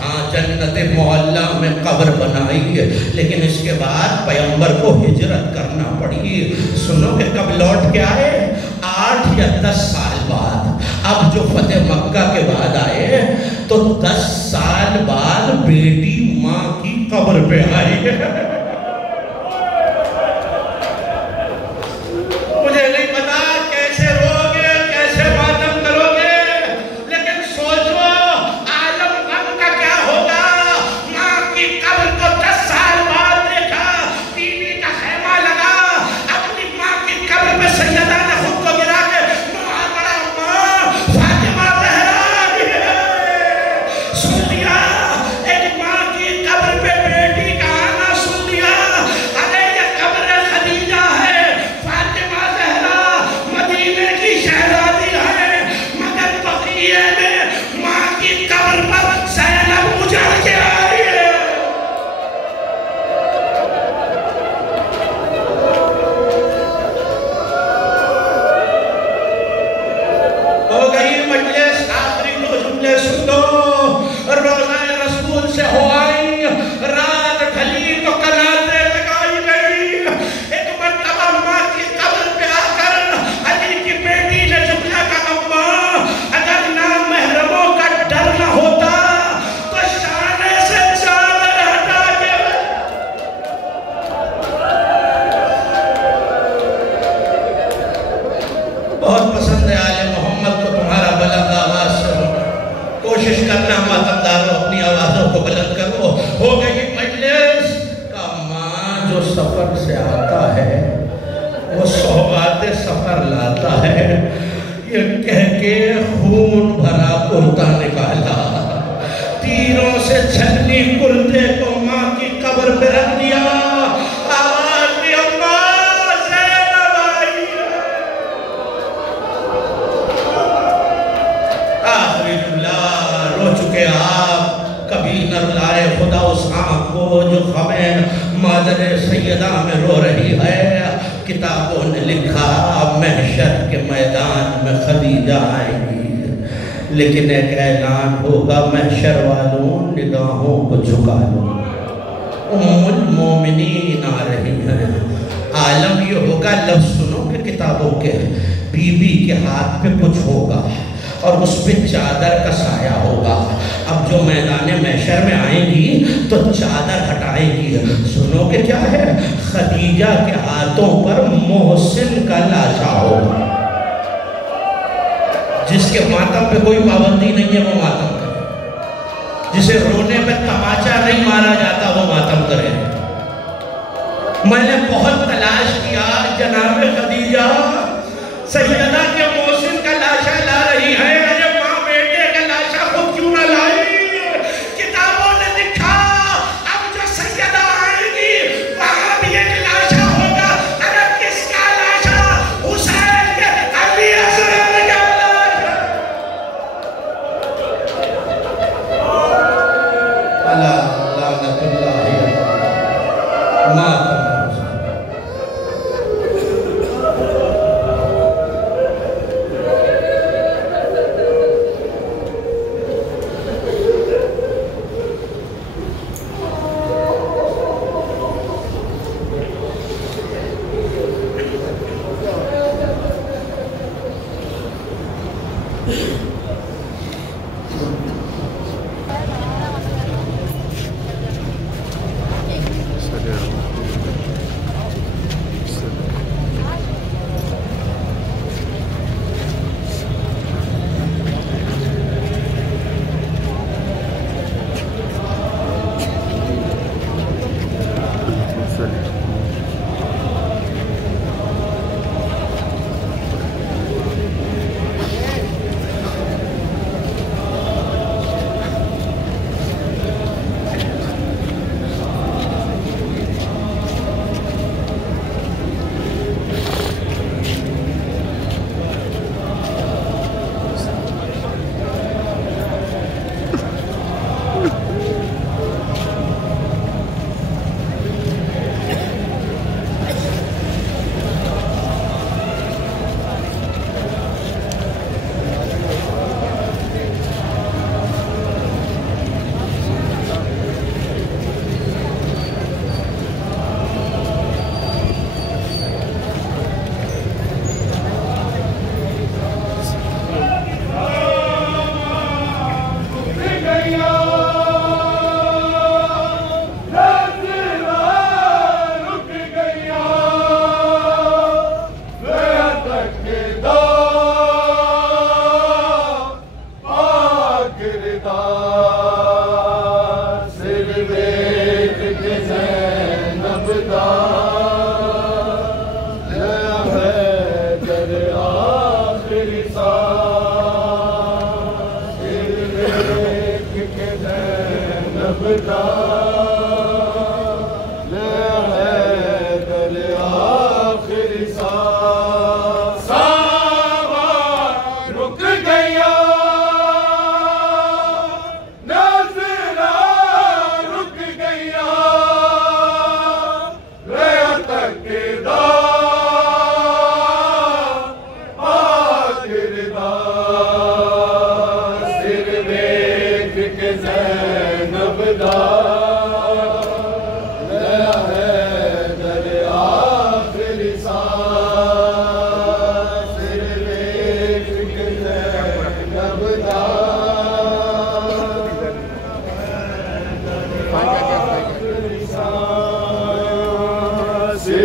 हाँ, जन्नत मोहल्ला में कब्र बनाई है, लेकिन इसके बाद पैगंबर को हिजरत करना पड़ी। सुनो कि कब लौट के आए? 8 या 10 साल बाद। अब जो फतेह मक्का के बाद आए तो 10 साल बाद बेटी माँ की कब्र पे आई। मुझे नहीं पता कैसे रोगे, कैसे मातम करोगे, लेकिन सोचो आलम गम का क्या होगा। माँ की कब्र को 10 साल बाद देखा, टीवी का खेमा लगा, अपनी माँ की कब्र में सैयदा ने खुद को गिरा के मुहावरा, माँ फातिमा जहरा आई है। सुन लिया, एक माँ की कब्र पे बेटी का आना सुन लिया। अरे ये कब्र खदीजा है, फातिमा जहरा मदीने की शहजादी है, मगर बक़िया में माँ की कब्र पर ज़ैनब उजड़ के आई है। हो गई मजलिस, आखिरी 2 जुमले सुन लो। रोज़ाए रसूल से हो आई, रात ढली तो कनाते लगाई गई। एक मरतबा माँ की कब्र पे आकर अली की बेटी ने जुमला का, अम्मा, अगर ना महरमों का डर न होता तो शाने से चादर हटा के। बहुत पसंद है आले मोहम्मद को तुम्हारा बुलंद आवाज से। कोशिश करना मातमदारों, अपनी आवाजों को बुलंद करो। हो गई मजलिस का। माँ जो सफर से आता है वो सौगाते सफर लाता है, ये कह के खून भरा कुर्ता निकाला, तीरों से छलनी कुर्ते को माँ की कब्र पे रख दिया। आवाज दी, अम्मा ज़ैनब आई है। आखिरी जुमला, रो चुके आप, कभी न रुलाए खुदा उस आँख को जो ख़में मादर सैयदा में रो रही है। किताबों ने लिखा, महशर के मैदान में खदीजा आएगी, लेकिन एक ऐलान होगा, महशर वालों निगाहों को झुका लो, उम्मुल मोमिनीन आ रही हैं। आलम ये होगा, लफ्ज़ सुनो कि किताबों के, बीबी के हाथ पे कुछ होगा और उस पे चादर का साया होगा। अब जो मैदान महशर में आएंगी तो चादर हटाएंगी। सुनो कि क्या है, खदीजा के हाथों पर मोहसिन का लाशा होगा। जिसके मातम पे कोई पाबंदी नहीं है वो मातम करे, जिसे रोने पे तमाचा नहीं मारा जाता वो मातम करे। मैंने बहुत तलाश किया, जनाब खदीजा सैयदा के मोहसिन का लाशा ला रही है। अरे माँ बेटे का लाशा खुद क्यों ना लाई? किताबों ने लिखा, अब जो सैयदा आएगी वहां भी एक लाशा होगा। अरे किसका लाशा? हुसैन के, अली असगर का लाशा। अल्लाह लानतुल्लाह मातम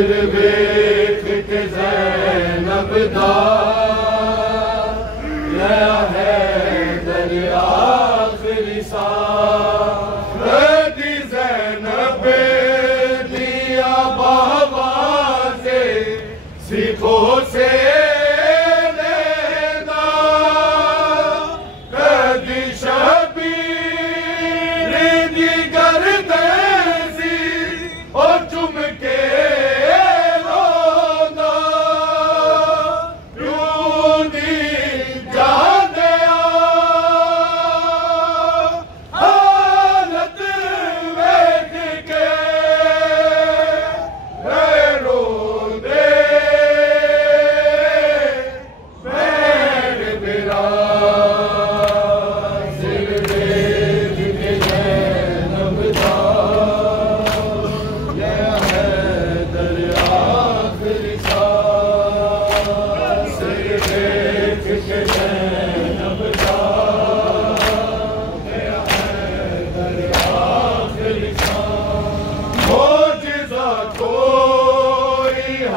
सिर वेख के ज़ैनब दा नया है दरिया आखिरी सा दी ज़ैनब दिया बाबा से सीखो से लेना कदी शबीर दी गर्दसी और चुम के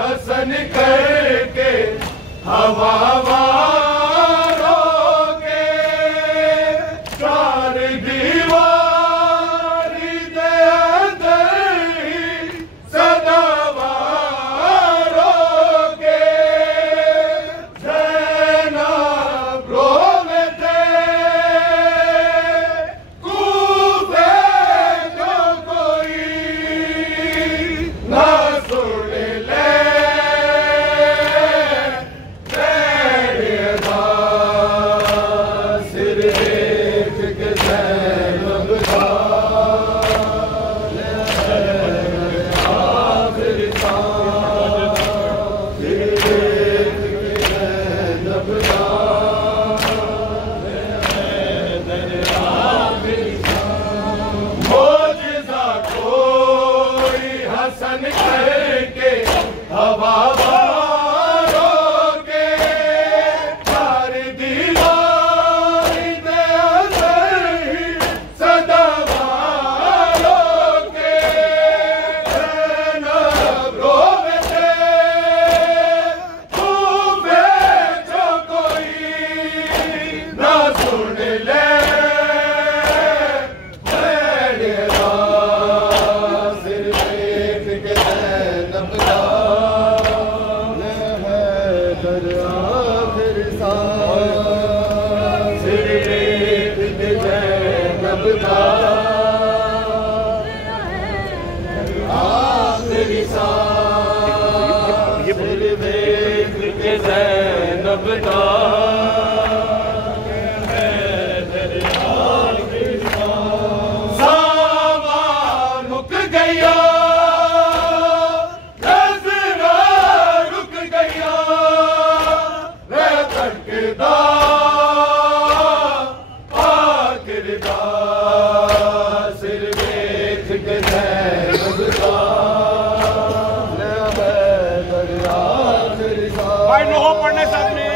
हसन करके हवा वारोगे चार दीवारी दे अंदर ही सदा वारोगे ज़ैनब रोवे थे कूफे जो कोई ना सुन ले हसन करके हवा वारोगे चार दीवारी दे अंदर ही सदा वारोगे ज़ैनब रोवे थे कूफे जो कोई ना सुन ले ज़ैनब दा सावा रुक गया नज़रा रुक गया रे तकदा आखिरदा सिर वेख के ज़ैनब दा भाई लोगों पढ़ने साथ में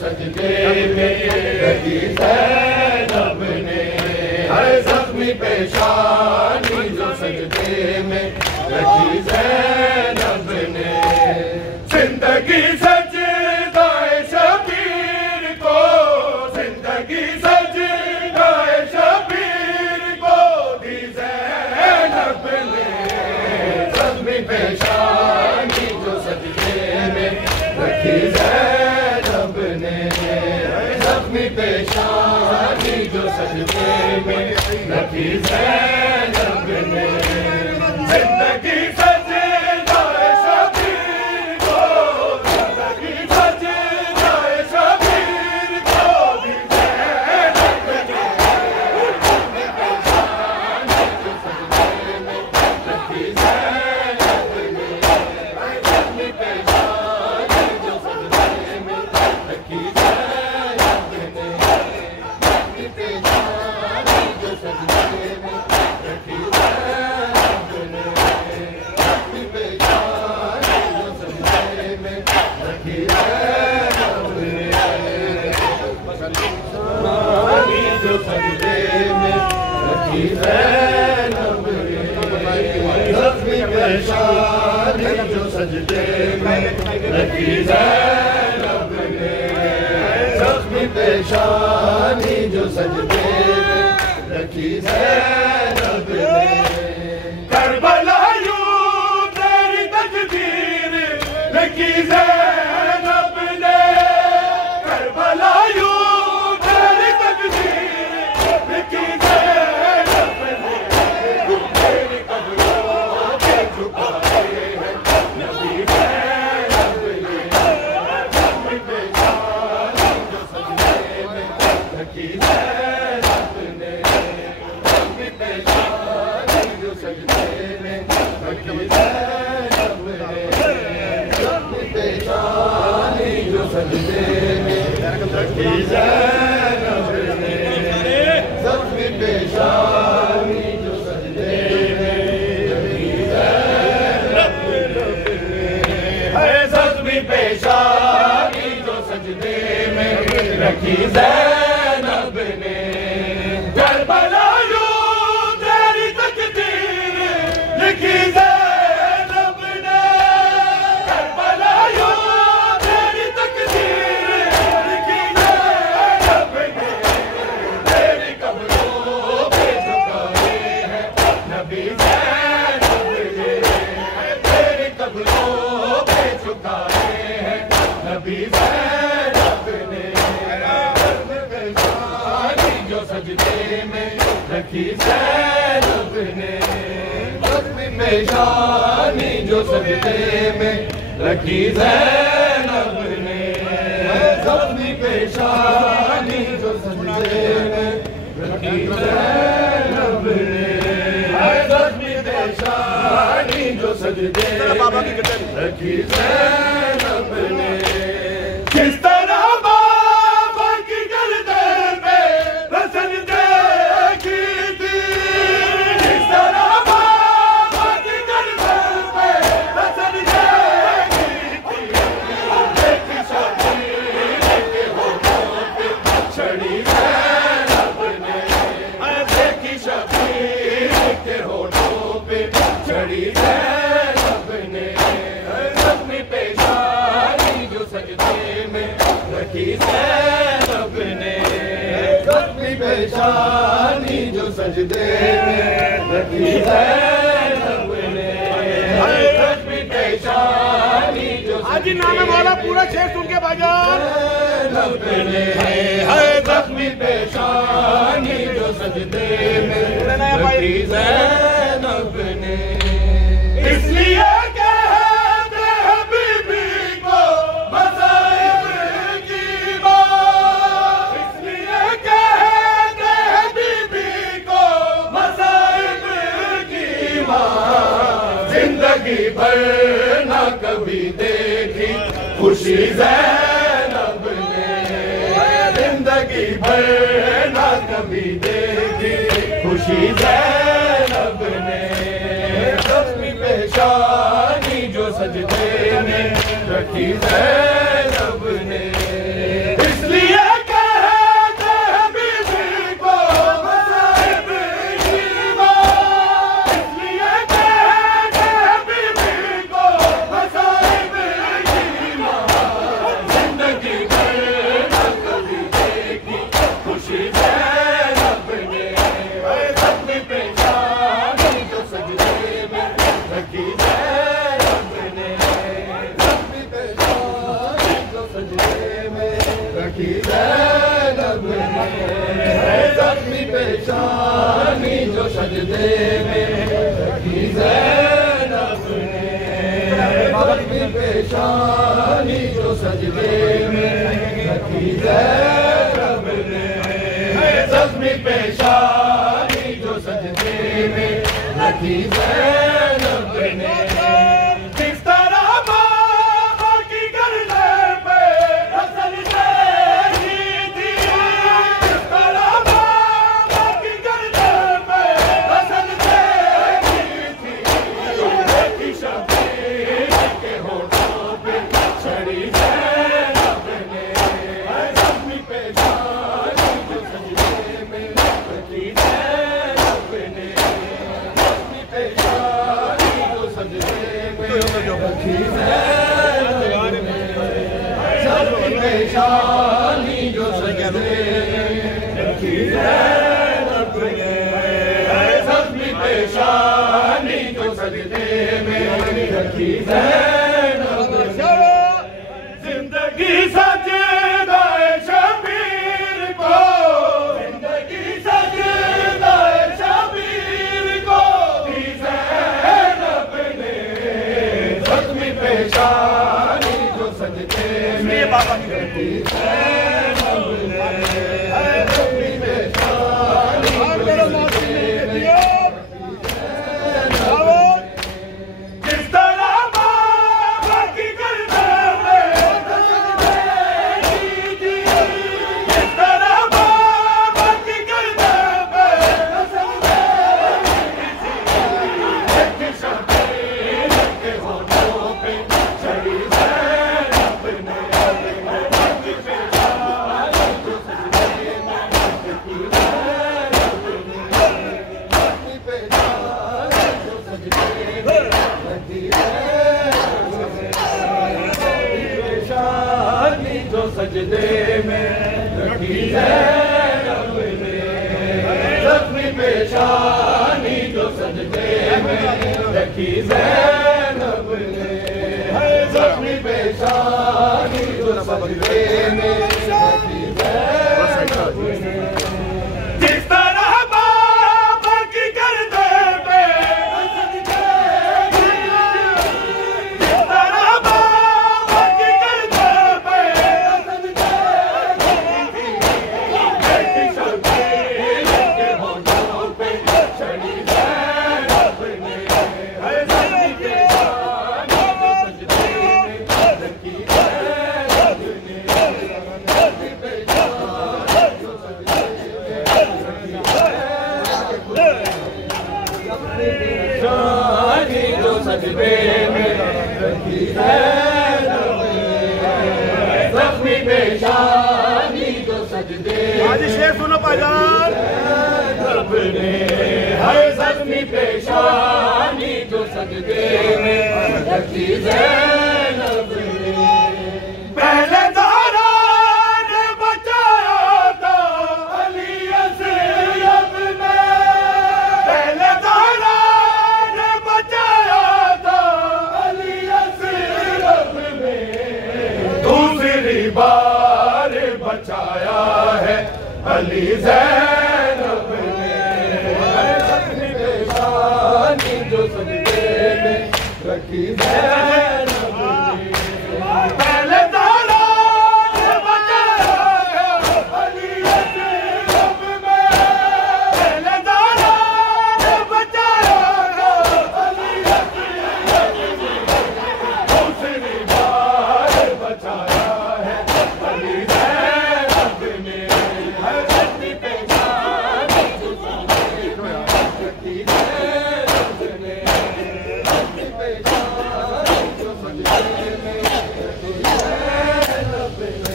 सजदे में रखी ज़ैनब ने, हर ज़ख्मी पे पेशानी जो सजदे में रखी ज़ैनब ने। जिंदगी सजदाए शबीर को, जिंदगी सजदाए शबीर को दी ज़ैनब ने। ज़ख्मी पेशानी जो सजदे में रखी ज़ैनब ने। ज़ख्मी पेशानी जो सजदे में रखी ज़ैनब ने। जिंदगी सजदाए शबीर को, जिंदगी सजदाए शबीर को दी ज़ैनब ने। रखी ज़ैनब ने। ज़ख्मी पेशानी जो सजदे में रखी ज़ैनब ने। ज़ख्मी पेशानी जो सजदे में रखी ज़ैनब ने। ज़ख्मी पेशानी जो सजदे में रखी ज़ैनब ने। पेशानी जो सजदे में रखी ज़ैनब ने। ज़ख्मी पेशानी जो सजदे में रखी ज़ैनब ने। ज़ख्मी पेशानी जो सजदे में रखी ज़ैनब ने। करबला यूं तेरी तकदीर लिखी ज़ैनब ने। करबला यूं तेरी तकदीर लिखी ज़ैनब ने। तेरी कब्रों पे झुकाए हैं नबी ज़ैनब ने। ज़ख्मी पेशानी जो सजदे में रखी ज़ैनब ने। ज़ख्मी पेशानी जो सजदे में रखी ज़ैनब ने। ज़ख्मी पेशानी जो सजदे में रखी ज़ैनब ने। ज़ख्मी पेशानी जो सजदे में रखी ज़ैनब ने। है ज़ख्मी पेशानी जो सजदे में रखी ज़ैनब ने। करबला यूं तेरी तकदीर लिखी ज़ैनब ने। करबला यूं तेरी तकदीर लिखी ज़ैनब ने। तेरी कब्रों पे झुकाए हैं नबी ज़ैनब ने। तेरी कब्रों पे झुकाए हैं नबी ज़ैनब ने। पेशानी जो सजदे में रखी ज़ैनब ने। ज़ख्मी पेशानी जो सजदे में रखी ज़ैनब ने। ज़ख्मी पेशानी जो सजदे में रखी ज़ैनब ने। ज़ख्मी पेशानी जो सजदे में रखी ज़ैनब ने। किस तरह बाबा की गर्दन पे रसन देखी थी। किस तरह बाबा की गर्दन पे रसन देखी थी। देखी शबीर के होठों पे छड़ी ज़ैनब ने। देखी शबीर के होठों पे छड़ी ज़ैनब ने। ज़ख्मी पेशानी जो सजदे में रखी ज़ैनब ने। ज़ख्मी पेशानी जो सजदे में रखी ज़ैनब ने। ज़ख्मी पेशानी जो आज नाम वाला पूरा शेर सुन के भाईजान। ज़ैनब ने। ज़ख्मी पेशानी जो सजदे में रखी ज़ैनब ने। इसलिए कहते हैं बीबी को मसाइब की माँ। इसलिए कहते हैं बीबी को मसाइब की माँ। जिंदगी भर ना कभी देखी खुशी ज़ैनब ने। जिंदगी भर ना कभी देखी खुशी ज़ैनब ने। ज़ख्मी पेशानी जो सजदे में रखी ज़ैनब ने। इसलिए कहते हैं बीबी को मसाइब की माँ। पेशानी जो सजदे में रखी ज़ैनब ने, ज़ख्मी पेशानी जो सजदे में रखी ज़ैनब ने। किस तरह बाबा की गर्दन पे रसल देगी थी, किस तरह बाबा की गर्दन पे रसल देगी थी, देखी शबीर के होठों पे छड़ी ज़ैनब ने, ज़ख्मी पेशानी जो सजदे में रखी ज़ैनब ने, ज़ख्मी पेशानी जो सजदे में रखी ज़ैनब ने, ज़ख्मी पेशानी जो सजदे में रखी ज़ैनब ने, ज़ख्मी पेशानी जो सजदे में रखी ज़ैनब ने। जिंदगी सजदाए शबीर को, जिंदगी सजदाए शबीर को दी ज़ैनब ने, ज़ख्मी पेशानी जो सजदे में रखी ज़ैनब ने, ज़ख्मी पेशानी जो सजदे में किस तरह बाबा की गर्दन पे रसल देगी थी, किस तरह बाबा की गर्दन पे रसल देगी थी, देखी शबीर के होठों पे छड़ी ज़ैनब ने, ज़ख्मी पेशानी जो सजदे में रखी ज़ैनब ने, ज़ख्मी पेशानी जो सजदे में रखी पेशानी जो सजदे में रखी ज़ैनब ने, ज़ख्मी पेशानी जो सजदे में रखी ज़ैनब ने, ज़ख्मी पेशानी जो सजदे में रखी ज़ैनब ने। जिस तरह बाबा की गर्दन पे रसल देगी, जिस तरह बाबा की गर्दन पे रसल देगी थी, देखी शबीर के होठों पे छड़ी ज़ैनब ने, ज़ख्मी पेशानी जो सजदे में रखी ज़ैनब ने, ज़ख्मी पेशानी जो सजदे में रखी ज़ैनब ने, पेशानी जो सजदे में रखी ज़ैनब ने, ज़ख्मी पेशानी जो सजदे आज शेर सुनो भाईजान। ज़ैनब ने, है ज़ख्मी पेशानी जो सजदे में रखी ज़ैनब ने। पहले ज़हरा ने बचाया था अली असयब में, पहले ज़हरा ने बचाया था अली असयब में, दूसरी बार बचाया है अली ज़ैनब ने, ज़ख्मी पेशानी जो सजदे में रखी ज़ैनब ने। पहले ज़हरा ने बचाया था अली असयब में, पहले ज़हरा ने बचाया था अली असयब में, दूसरी बार बचाया है अली ज़ैनब ने, ज़ख्मी पेशानी जो सजदे में रखी ज़ैनब ने, ज़ख्मी पेशानी जो सजदे में रखी ज़ैनब ने,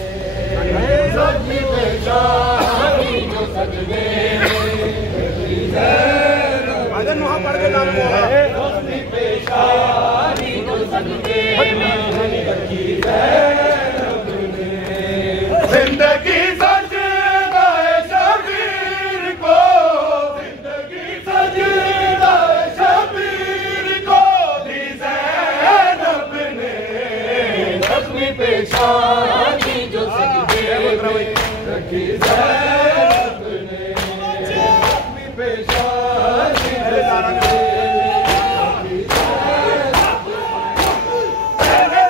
ज़ख्मी पेशानी जो सजदे में रखी ज़ैनब भाईजान वहाँ पढ़ के नाम को है। ज़ख्मी पेशानी जो सजदे में रखी ज़ैनब ने। जिंदगी सजदाए शबीर को, जिंदगी सजदाए शबीर को दी ज़ैनब ने, ज़ख्मी पेशानी जो सजदे में रखी ज़ैनब ने, ज़ख्मी पेशानी जो सजदे में रखी ज़ैनब ने।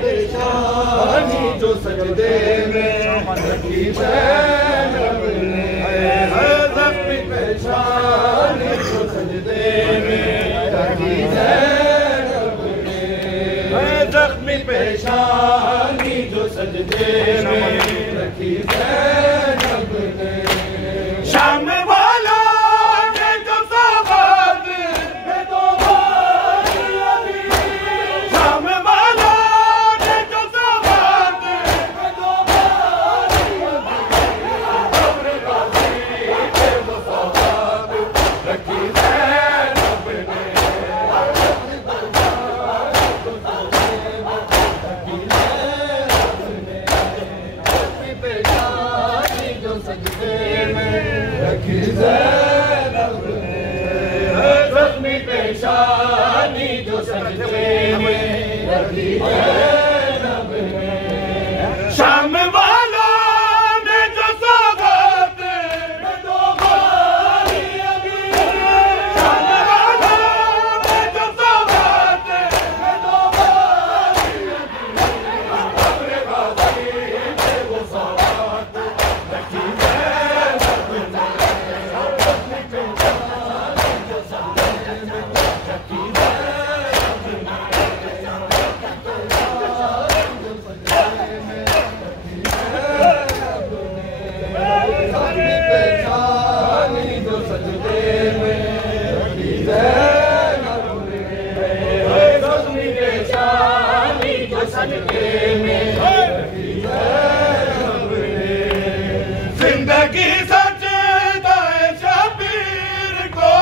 पेशानी जो सजदे में रखी ज़ैनब ने, ज़ख्मी पेशानी जो सजदे में रखी ज़ैनब ने, ज़ख्मी पेशानी जो सजदे में रखी ज़ैनब ने। शाम वाला ने जो सौगात में दो बारी अभी, शाम वाला ने जो सौगात में दो बारी अभी, कब्र गाज़ी पे वो सौगात रखी ज़ैनब ने, रखी ज़ैनब ने, ज़ख्मी पेशानी जो सजदे में रखी ज़ैनब ने। शाम वाला ने जो सौगात में दो बारी अभी, शाम वाला ने जो सौगात में दो बारी अभी, कब्र गाज़ी पे वो सौगात रखी ज़ैनब ने, ज़ख्मी पेशानी जो सजदे में रखी ज़ैनब ने, ज़ख्मी पेशानी जो सजदे में रखी ज़ैनब ने, ज़ख्मी पेशानी जो सजदे में रखी ज़ैनब ने। जिंदगी सजदा है शबीर को,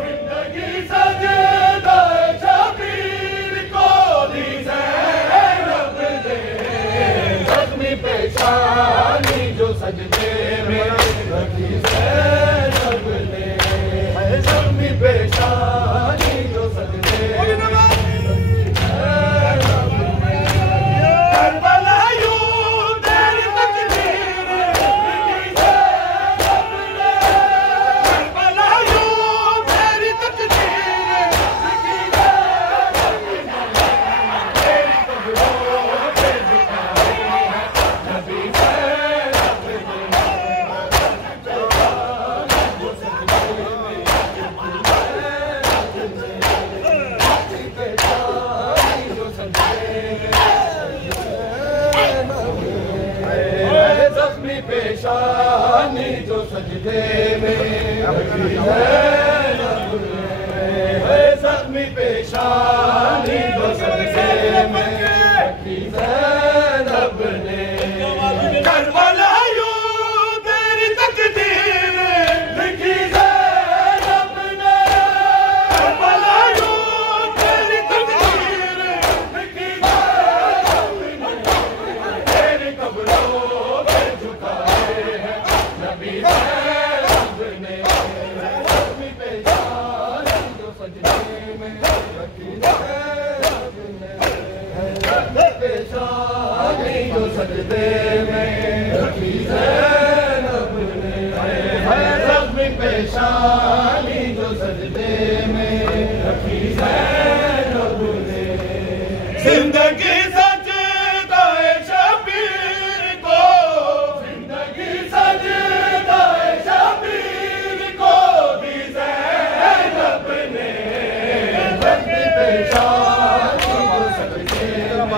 जिंदगी सजदा है शबीर को दी ज़ैनब ने, ज़ख्मी पेशानी जो सजदे में रखी ज़ैनब ने, ज़ख्मी पेशानी जो सजदे में रखी ज़ैनब ने। करबला यूं तेरी तकदीर लिखी ज़ैनब ने, करबला यूं तेरी तकदीर लिखी ज़ैनब ने, तेरी कब्रों पे झुकाए हैं नबी ज़ैनब ने, जो सजदे में रखी ज़ैनब ने, ज़ख्मी पेशानी जो सजदे में ज़ख्मी पेशानी जो सजदे में रखी ज़ैनब ने, ज़ख्मी पेशानी जो सजदे में रखी ज़ैनब ने। करबला यूं तेरी तकदीर लिखी ज़ैनब ने, करबला यूं तेरी तकदीर लिखी ज़ैनब ने, तेरी कब्रों पे झुकाए हैं नबी ज़ैनब ने, ज़ख्मी पेशानी जो सजदे में रखी ज़ैनब ने, ज़ख्मी पेशानी जो सजदे में रखी ज़ैनब ने, ज़ख्मी पेशानी जो सजदे में रखी ज़ैनब ने। जिंदगी सजदा है शबीर को, जिंदगी सजदा है शबीर को दी ज़ैनब ने, ज़ख्मी पेशानी जो सजदे में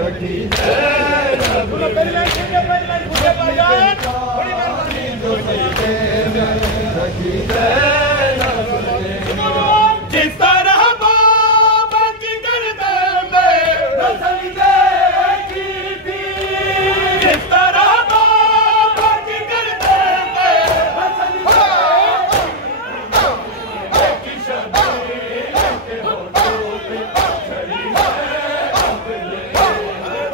रखी ज़ैनब ने, जो सजदे में रखी ज़ैनब ने। जिस तरह बाबा की गर्दन में रसलिए की थी, जिस तरह बाबा की गर्दन में रसलिए की शबीर के होठों पे छड़ी ज़ैनब ने,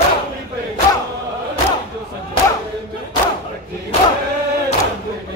ज़ख्मी पेशानी जो सजदे में रखी ज़ैनब ने,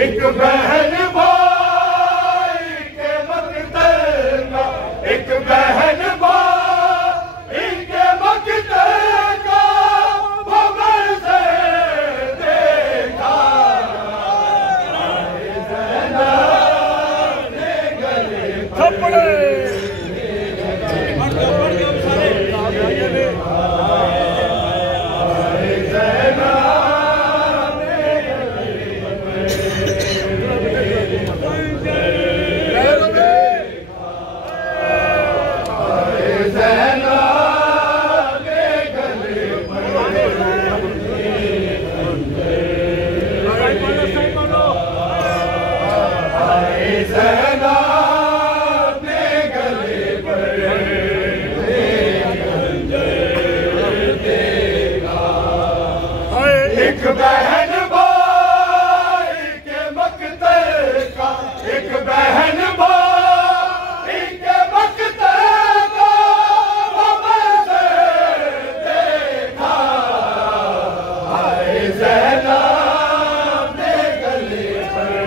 एक बहन भाई के मकतल का, एक बहन भाई के मकतल का भवन से देखा। थप्पड़े एक बहन भाई के मकतल का, एक बहन भाई के मकतल का भवन से देखा। हाय ज़ैनब ने गले पर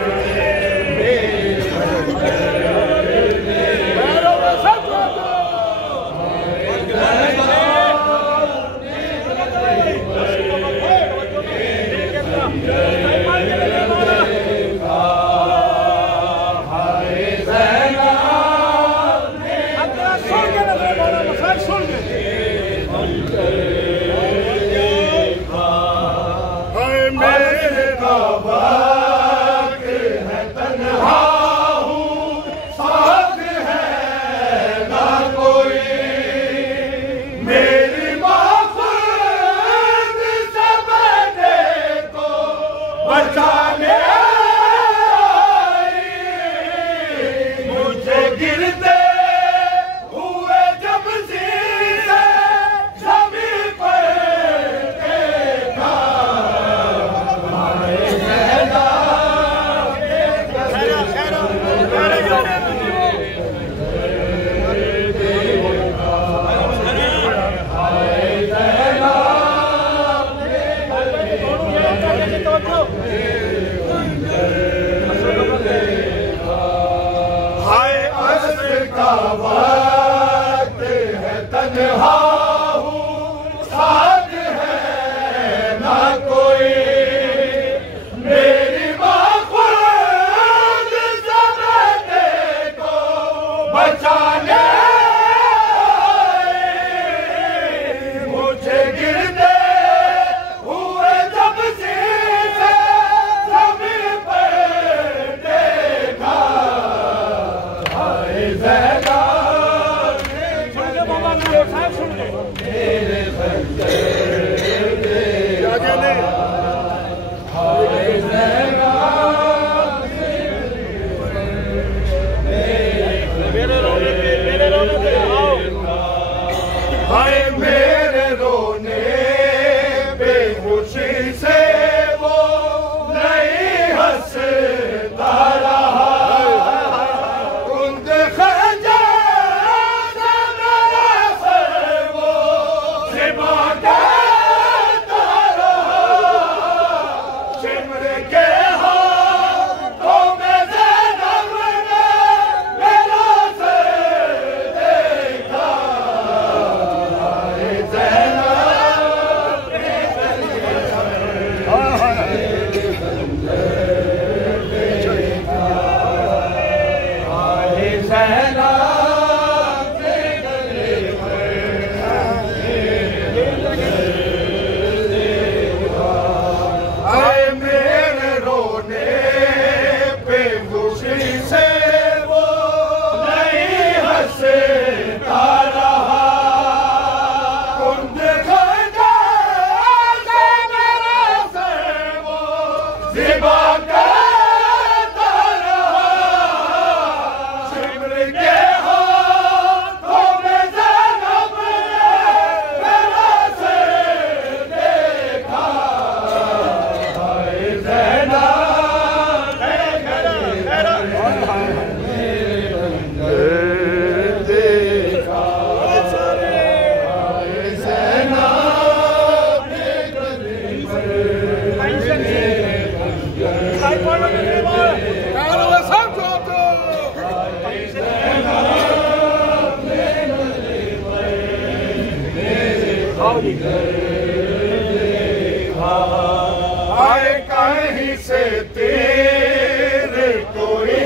आए कहीं से तेरे कोई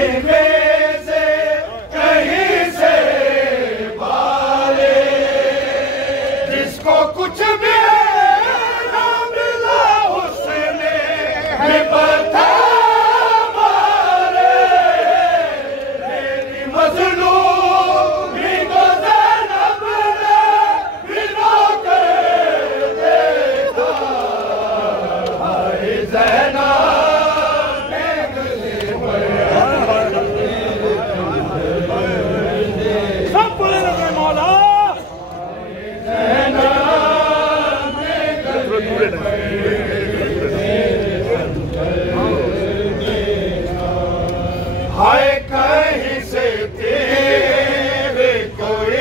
से कहीं से वाले जिसको कुछ भी ना मिला उसने है बता मारे मेरी मजलूमी को ज़ैनब ने बिना के देखा हाय ज़ैनब हाय कहीं से तेरे कोई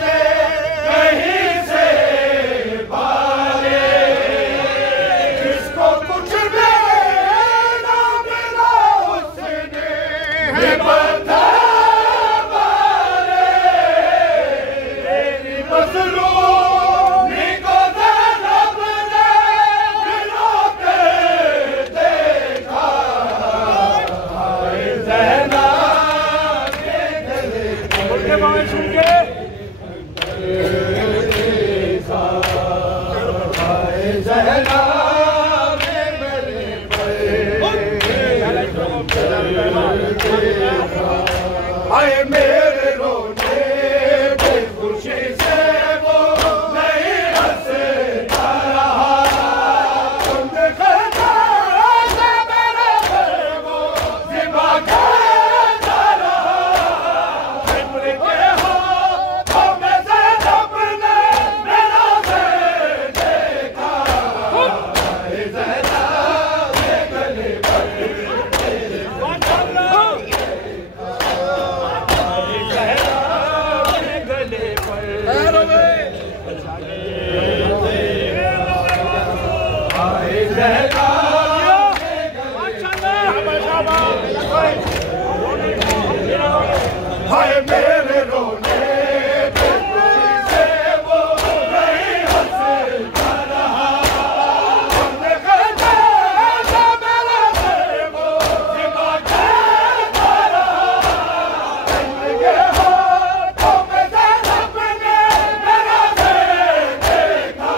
से कहीं से वाले जिसको कुछ भी ना मिला उसने है बता मारे तेरी मजलूमी को ज़ैनब ने बिना के देखा हाय ज़ैनब सुन के हाय ज़ैनब हाय मेरे रोने पे खुशी से वो नहीं हंसता रहा तुम देखना मेरा वो ज़िबा कहता रहा इब्र के हाथों में ज़ैनब ने मेरा से देखा हाय ज़ैनब के गले हाय मेरे रोने पे खुशी से वो नहीं हंसता रहा तुमने कहता मेरा वो ज़िबा कहता रहा इनके हाथों में ज़ैनब ने मेरा देखा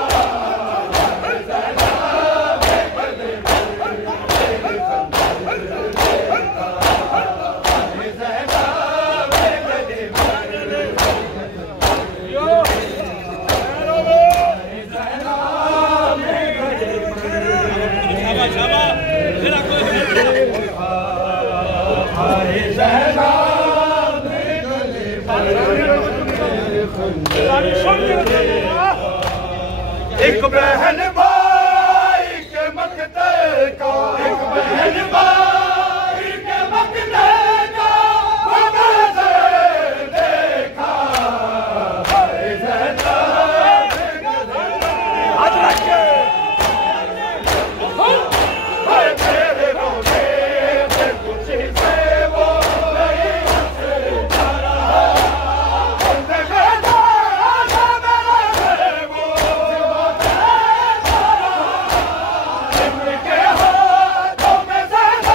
एक बहन भाई के मकते का एक बहन भाई के मकते का वो मंज़र देखा हाय ज़ैनब हाथ रखे हाय मेरे रोने पे खुशी से वो नहीं हंसता रहा तुमने कहता मेरा वो ज़िबा कहता रहा इब्र के हाथों में ज़ैनब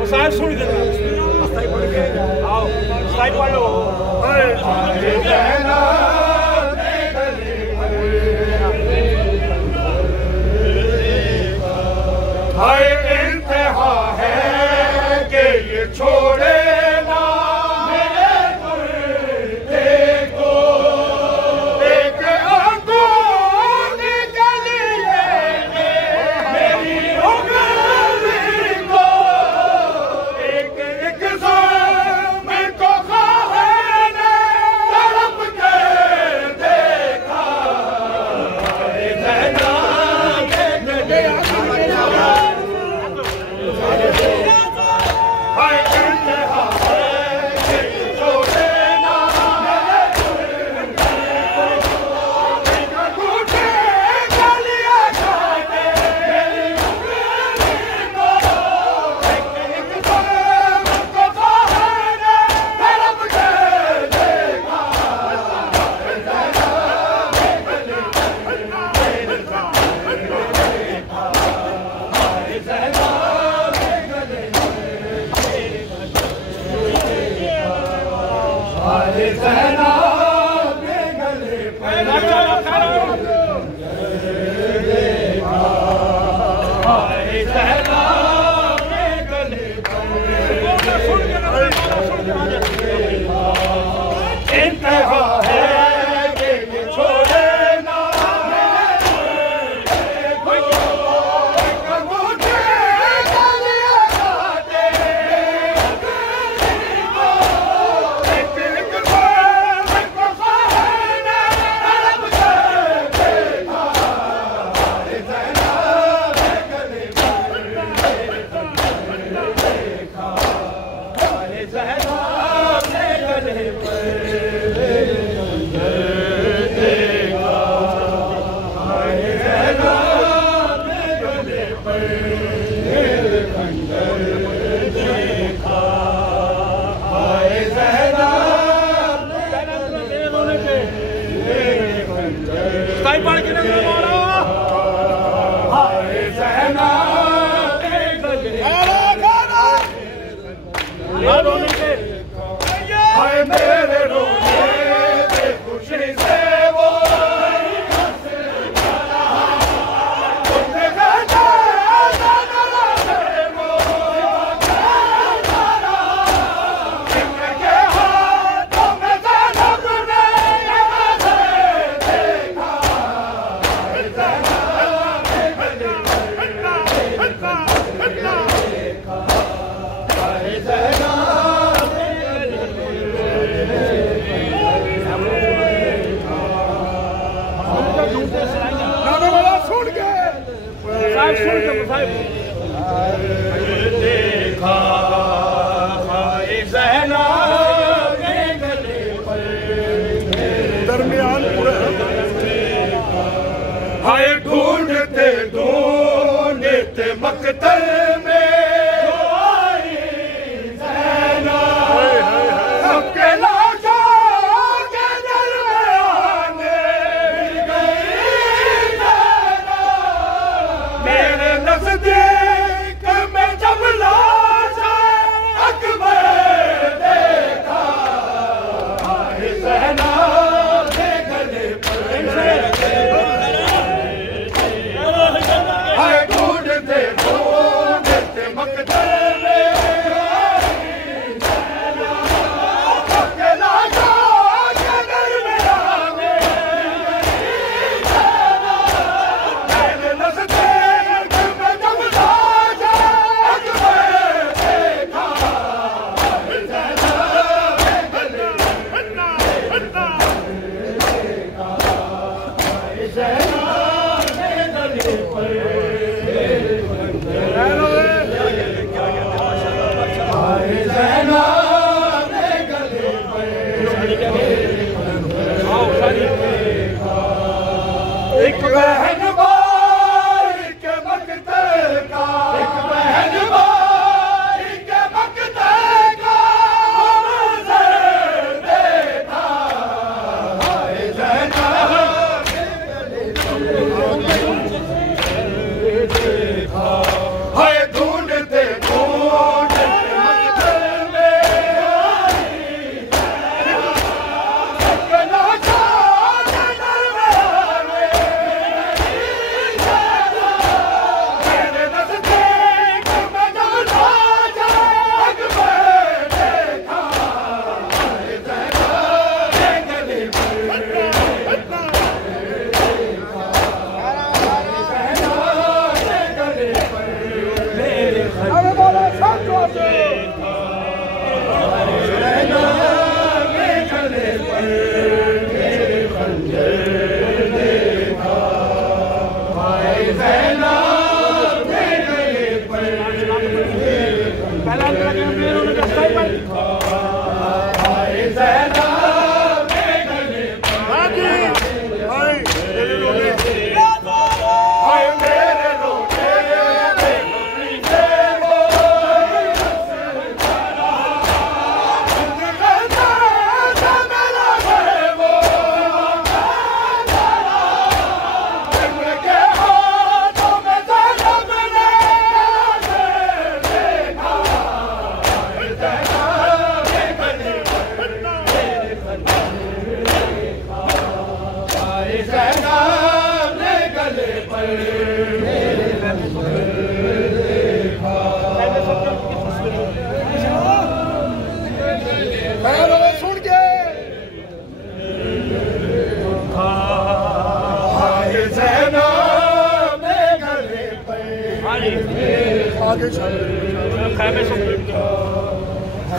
मसाइल सुन के आओ साइड पढ़ लो हाय इंतहा है कि ये छोड़े ना मेरे गुर्दे को, एक आंखों के लिए मेरी उंगली को, एक एक ज़ुल्म को ख़्वाह ने तड़प के देखा।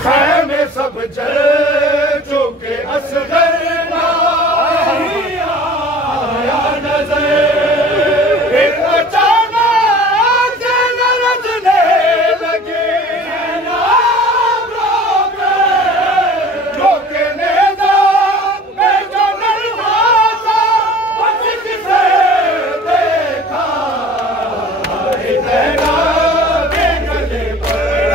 खैमे सब जल चुके असगर नहीं आया नजर फिर अचानक जल रजने लगे रोके नेज़ा पे जो नरवाज़ा बच किसे देखा ज़हरा के गले पर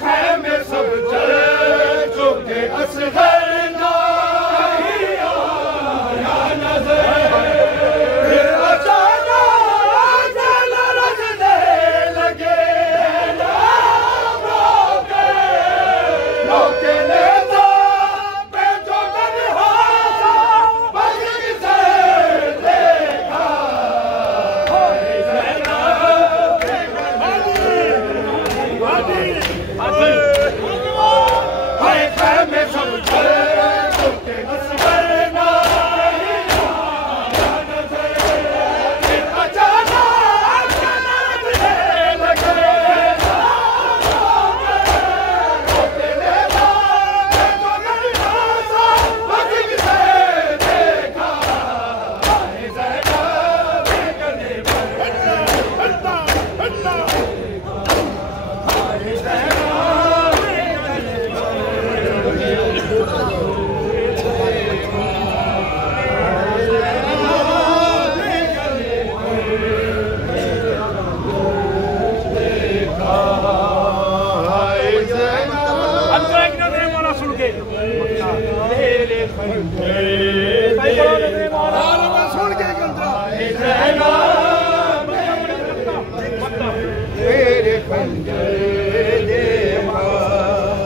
खैमे सब जल चुके असगर नहीं आया नजर फिर अचानक जल रजने लगे रोके नेज़ा पे जो नरवाज़ा बच किसे देखा हाय खैमे सब जल चुके असगर नहीं आया नजर फिर अचानक जल रजने लगे रोके नेज़ा पे जो नरवाज़ा बच किसे देखा ज़हरा के गले पर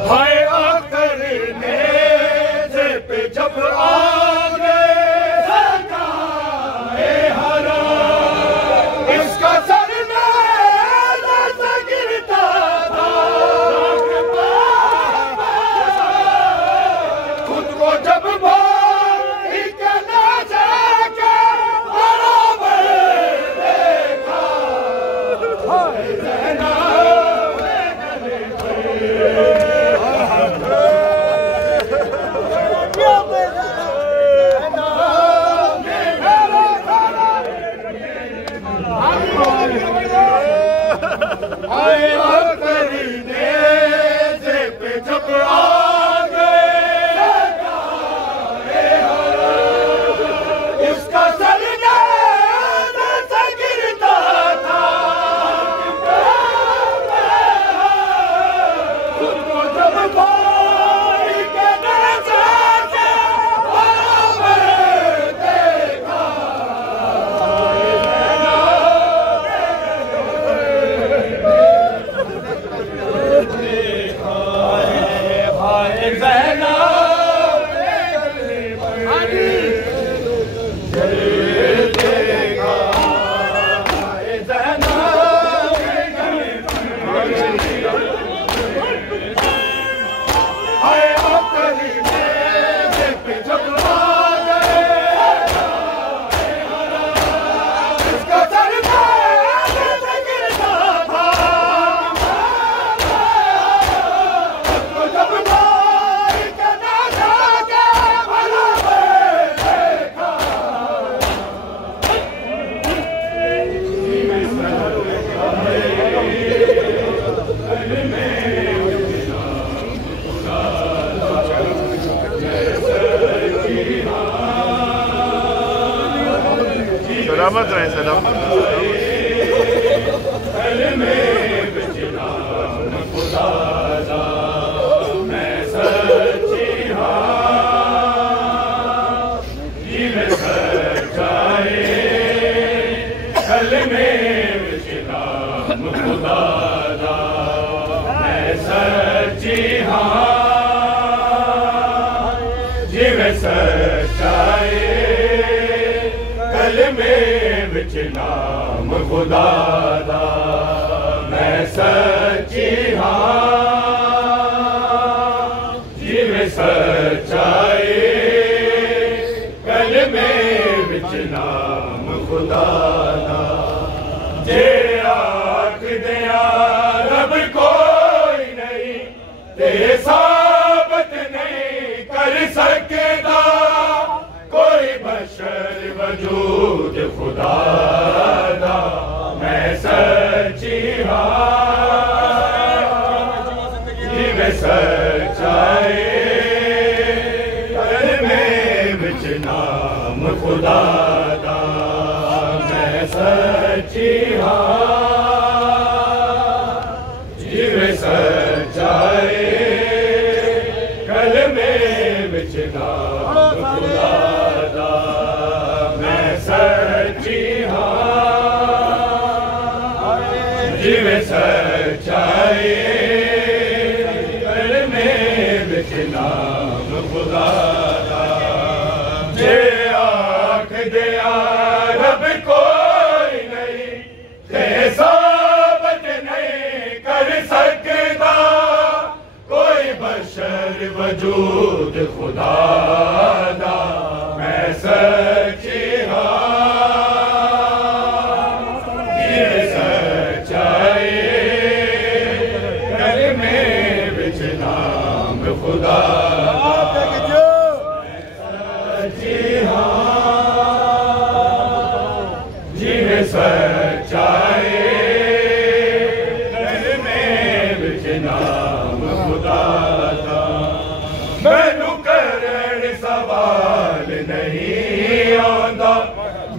हाय आकर नेज़े पे जब आगे सरकाए हरा इसका सर नेज़े से गिरता था खुद को जब भाई के नेज़े के बराबर देखा ज़हरा आए आकर नेज़े पे जब आगे सरकाए हरा इसका सर नेज़े से गिरता था खुद को जब भाई के नेज़े से बराबर देखा सलामत रहे सलामत सच्चाई कलमे विच नाम खुदा दा मैं सच्ची हाँ जिवें सच्चाई कलमे विच नाम खुदा दा जे आख दिया रब कोई नहीं ते साबत नहीं कर सकदा कोई बशर वजूद खुदा दा मैं सच्ची हाँ जिवें सच्चाई कलमे विच नाम खुदा दा मैं सच्ची हाँ जिवें सच्चाई कलमे विच नाम खुदा दा मैं सच्ची हाँ जिवें सच्चाई कलमे विच नाम खुदा दा जे आख दिया रब कोई नहीं ते साबत नहीं कर सकदा कोई बशर वजूद खुदा दा मैं सच्ची हाँ जिवें सच्चाई कलमे विच नाम खुदा सच्ची हाँ जिवें सच्चाई कलमे विच नाम खुदा दा मैनू करन सवाल नहीं आंदा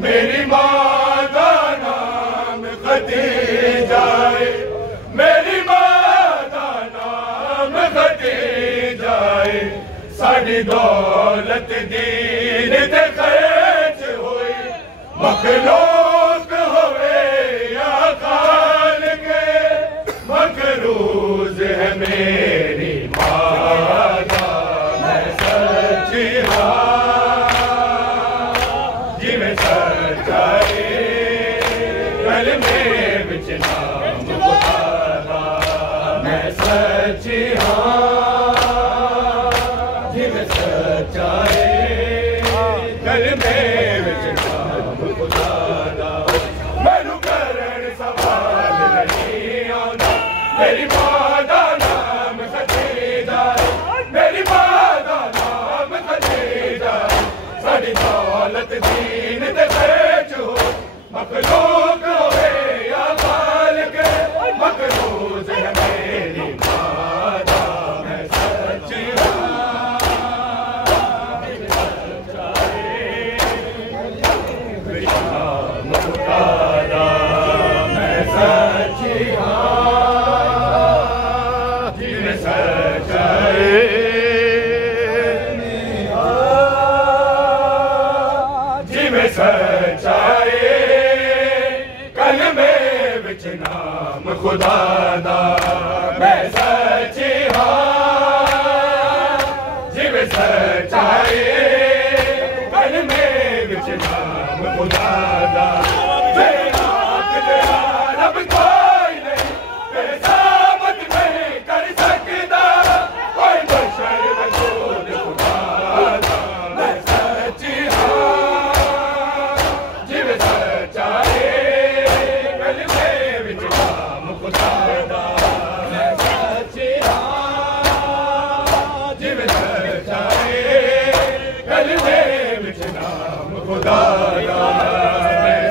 मेरी मां दा नाम खदीजा है मेरी मां दा नाम खदीजा है साडी दौलत दीन ते खर्च होई मखलूक होवे या खालिक मकरूज है मेरी मां दा मैं सच्ची हाँ जिवें सच्चाई कलमे विच नाम खुदा दा मैं सच्ची हाँ जिवें सच्चाई कलमे विच नाम खुदा दा मैनू करन सवाल नहीं आंदा मेरी मां दा नाम खदीजा मेरी मां दा नाम खदीजा साडी दौलत दीन ते खर्च हो मखलूक होवे या खालिक मकरूज है मेरी मां दा मैं सच्ची हाँ विच नाम खुदा दा मैं सच्ची हाँ जिवें सच्चाई जिवें सच्चाई कलमे विच नाम खुदा दा मैं सच्ची हाँ जिवें सच्चाई कलमे विच नाम खुदा दा जे आख दिया रब कोई नहीं ते साबत नहीं कर सकदा कोई बशर वजूद खुदा दा मैं सच्ची हाँ जिवें सच्चाई कलमे विच नाम खुदा दा मैं सच्ची हाँ जिवें सच्चाई कलमे विच नाम खुदा दा मैं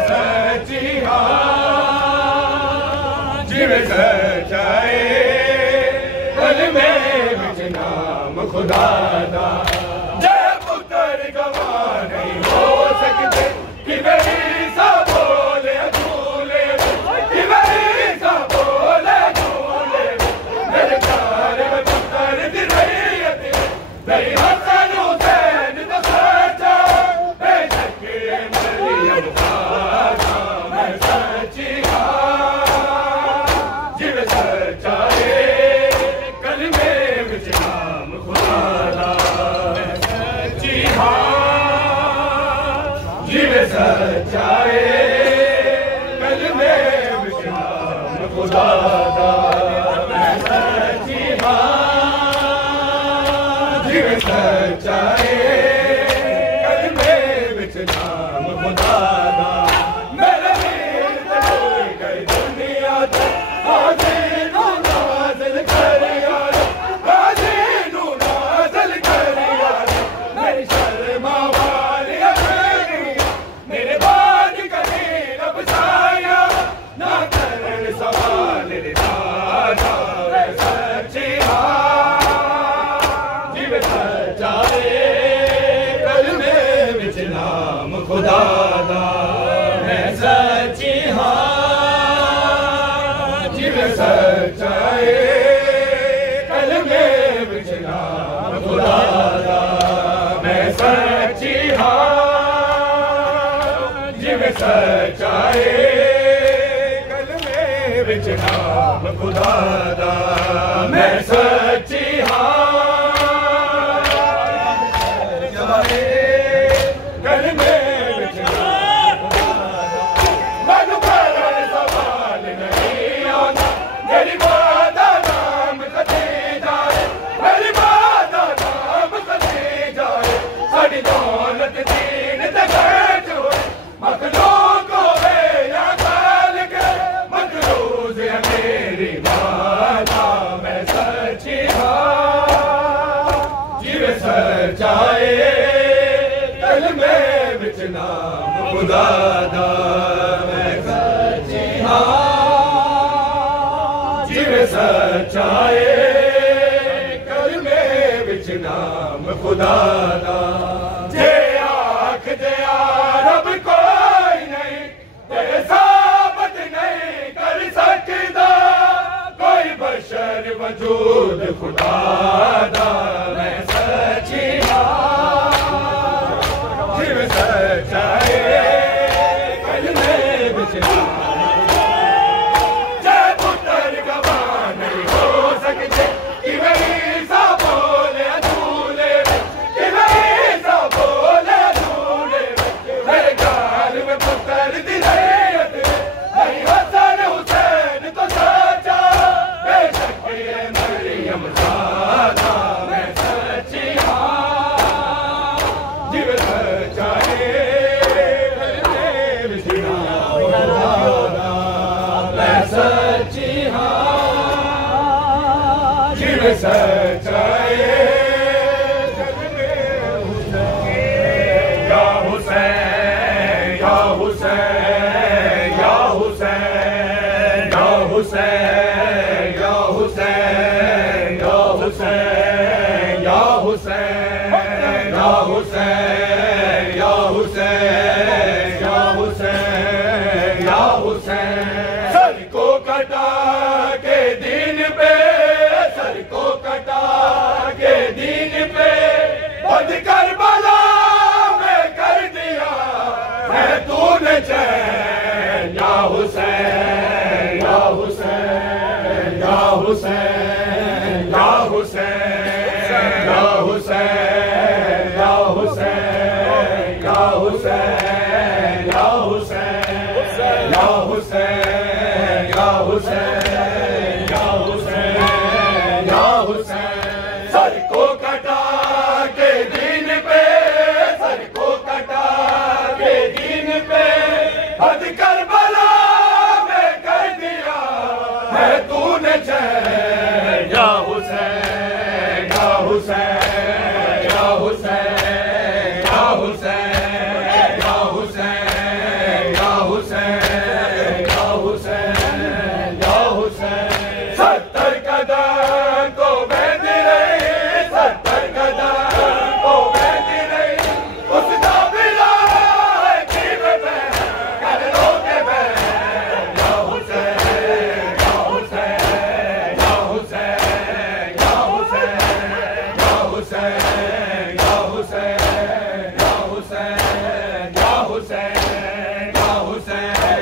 सच्चाए कलमे विच नाम खुदा दा मैं सच्ची हां जिवें सच्चाए कलमे विच नाम खुदा दा मेरे वीर ते कोई कर दुनिया ते हाज़े नू नाज़िल कर यार हाज़े नू नाज़िल कर यार मेरी शर्मा वाली मेरे बाद कभी रब साया ना कर सवाल दादा सच्ची हाँ जिवें सच्चाए कलमे विच नाम खुदा दा मैं सच्ची हाँ जिवें सच्चाए कलमे विच नाम खुदा दा मैं सच्ची हाँ जिवें सच्चाए कलमे विच नाम खुदा दा मैं सच्ची हाँ कलमे विच नाम मैनू करन सवाल नहीं आंदा मेरी मां दा नाम कदे जाए मेरी मां दा नाम कदे जाए साडी दौलत दीन ते गैर होए मखलूक होवे या खालिक मखलूक है मेरी मां दा मैं सच्ची हाँ जिवें सच्चाए कलमे विच नाम खुदा दा मैं सच्ची हाँ जिवें सच्चाए कलमे विच नाम खुदा दा जे आख दे रब कोई नहीं तेरे साबत नहीं कर सकदा कोई बशर वजूद खुदा दा मैं सच्ची हाँ जिवें सच्चाए कलमे विच जै पुत्तर गवाह नहीं हो सकते किवें ईसा बोले अधूरे किवें ईसा बोले अधूरे मेरे गाल में पुत्तर दी रैयत नहीं हसन हुसैन तो सच्चा बेशक ये मरियम ज़ादा मैं सच्ची हाँ जिवें सच्चाए कलमे विच नाम खुदा दा मैं सच्ची हाँ जिवें सच्चाए कलमे या हुसैन या हुसैन या हुसैन या हुसैन या हुसैन या हुसैन या हुसैन या हुसैन या हुसैन या हुसैन या हुसैन सर को कटा के दिन पे सर को कटा के दिन पे बंद करबला में कर दिया है तूने चैन या हुसैन या हुसैन या हुसैन या हुसैन या हुसैन या हुसैन या हुसैन या हुसैन या हुसैन या हुसैन या हुसैन या हुसैन सर को कटा के दिन पे सर को कटा के दिन पे हद करबला में कर दिया है तूने चैन या हुसैन या हुसैन या हुसैन या हुसैन या हुसैन या हुसैन या हुसैन या हुसैन 70 कदम को बंद रही 70 कदम को बंद रही उसका बिला है कि मैं कर लो के मैं या हुसैन या हुसैन या हुसैन या हुसैन या हुसैन या हुसैन या हुसैन या हुसैन या हुसैन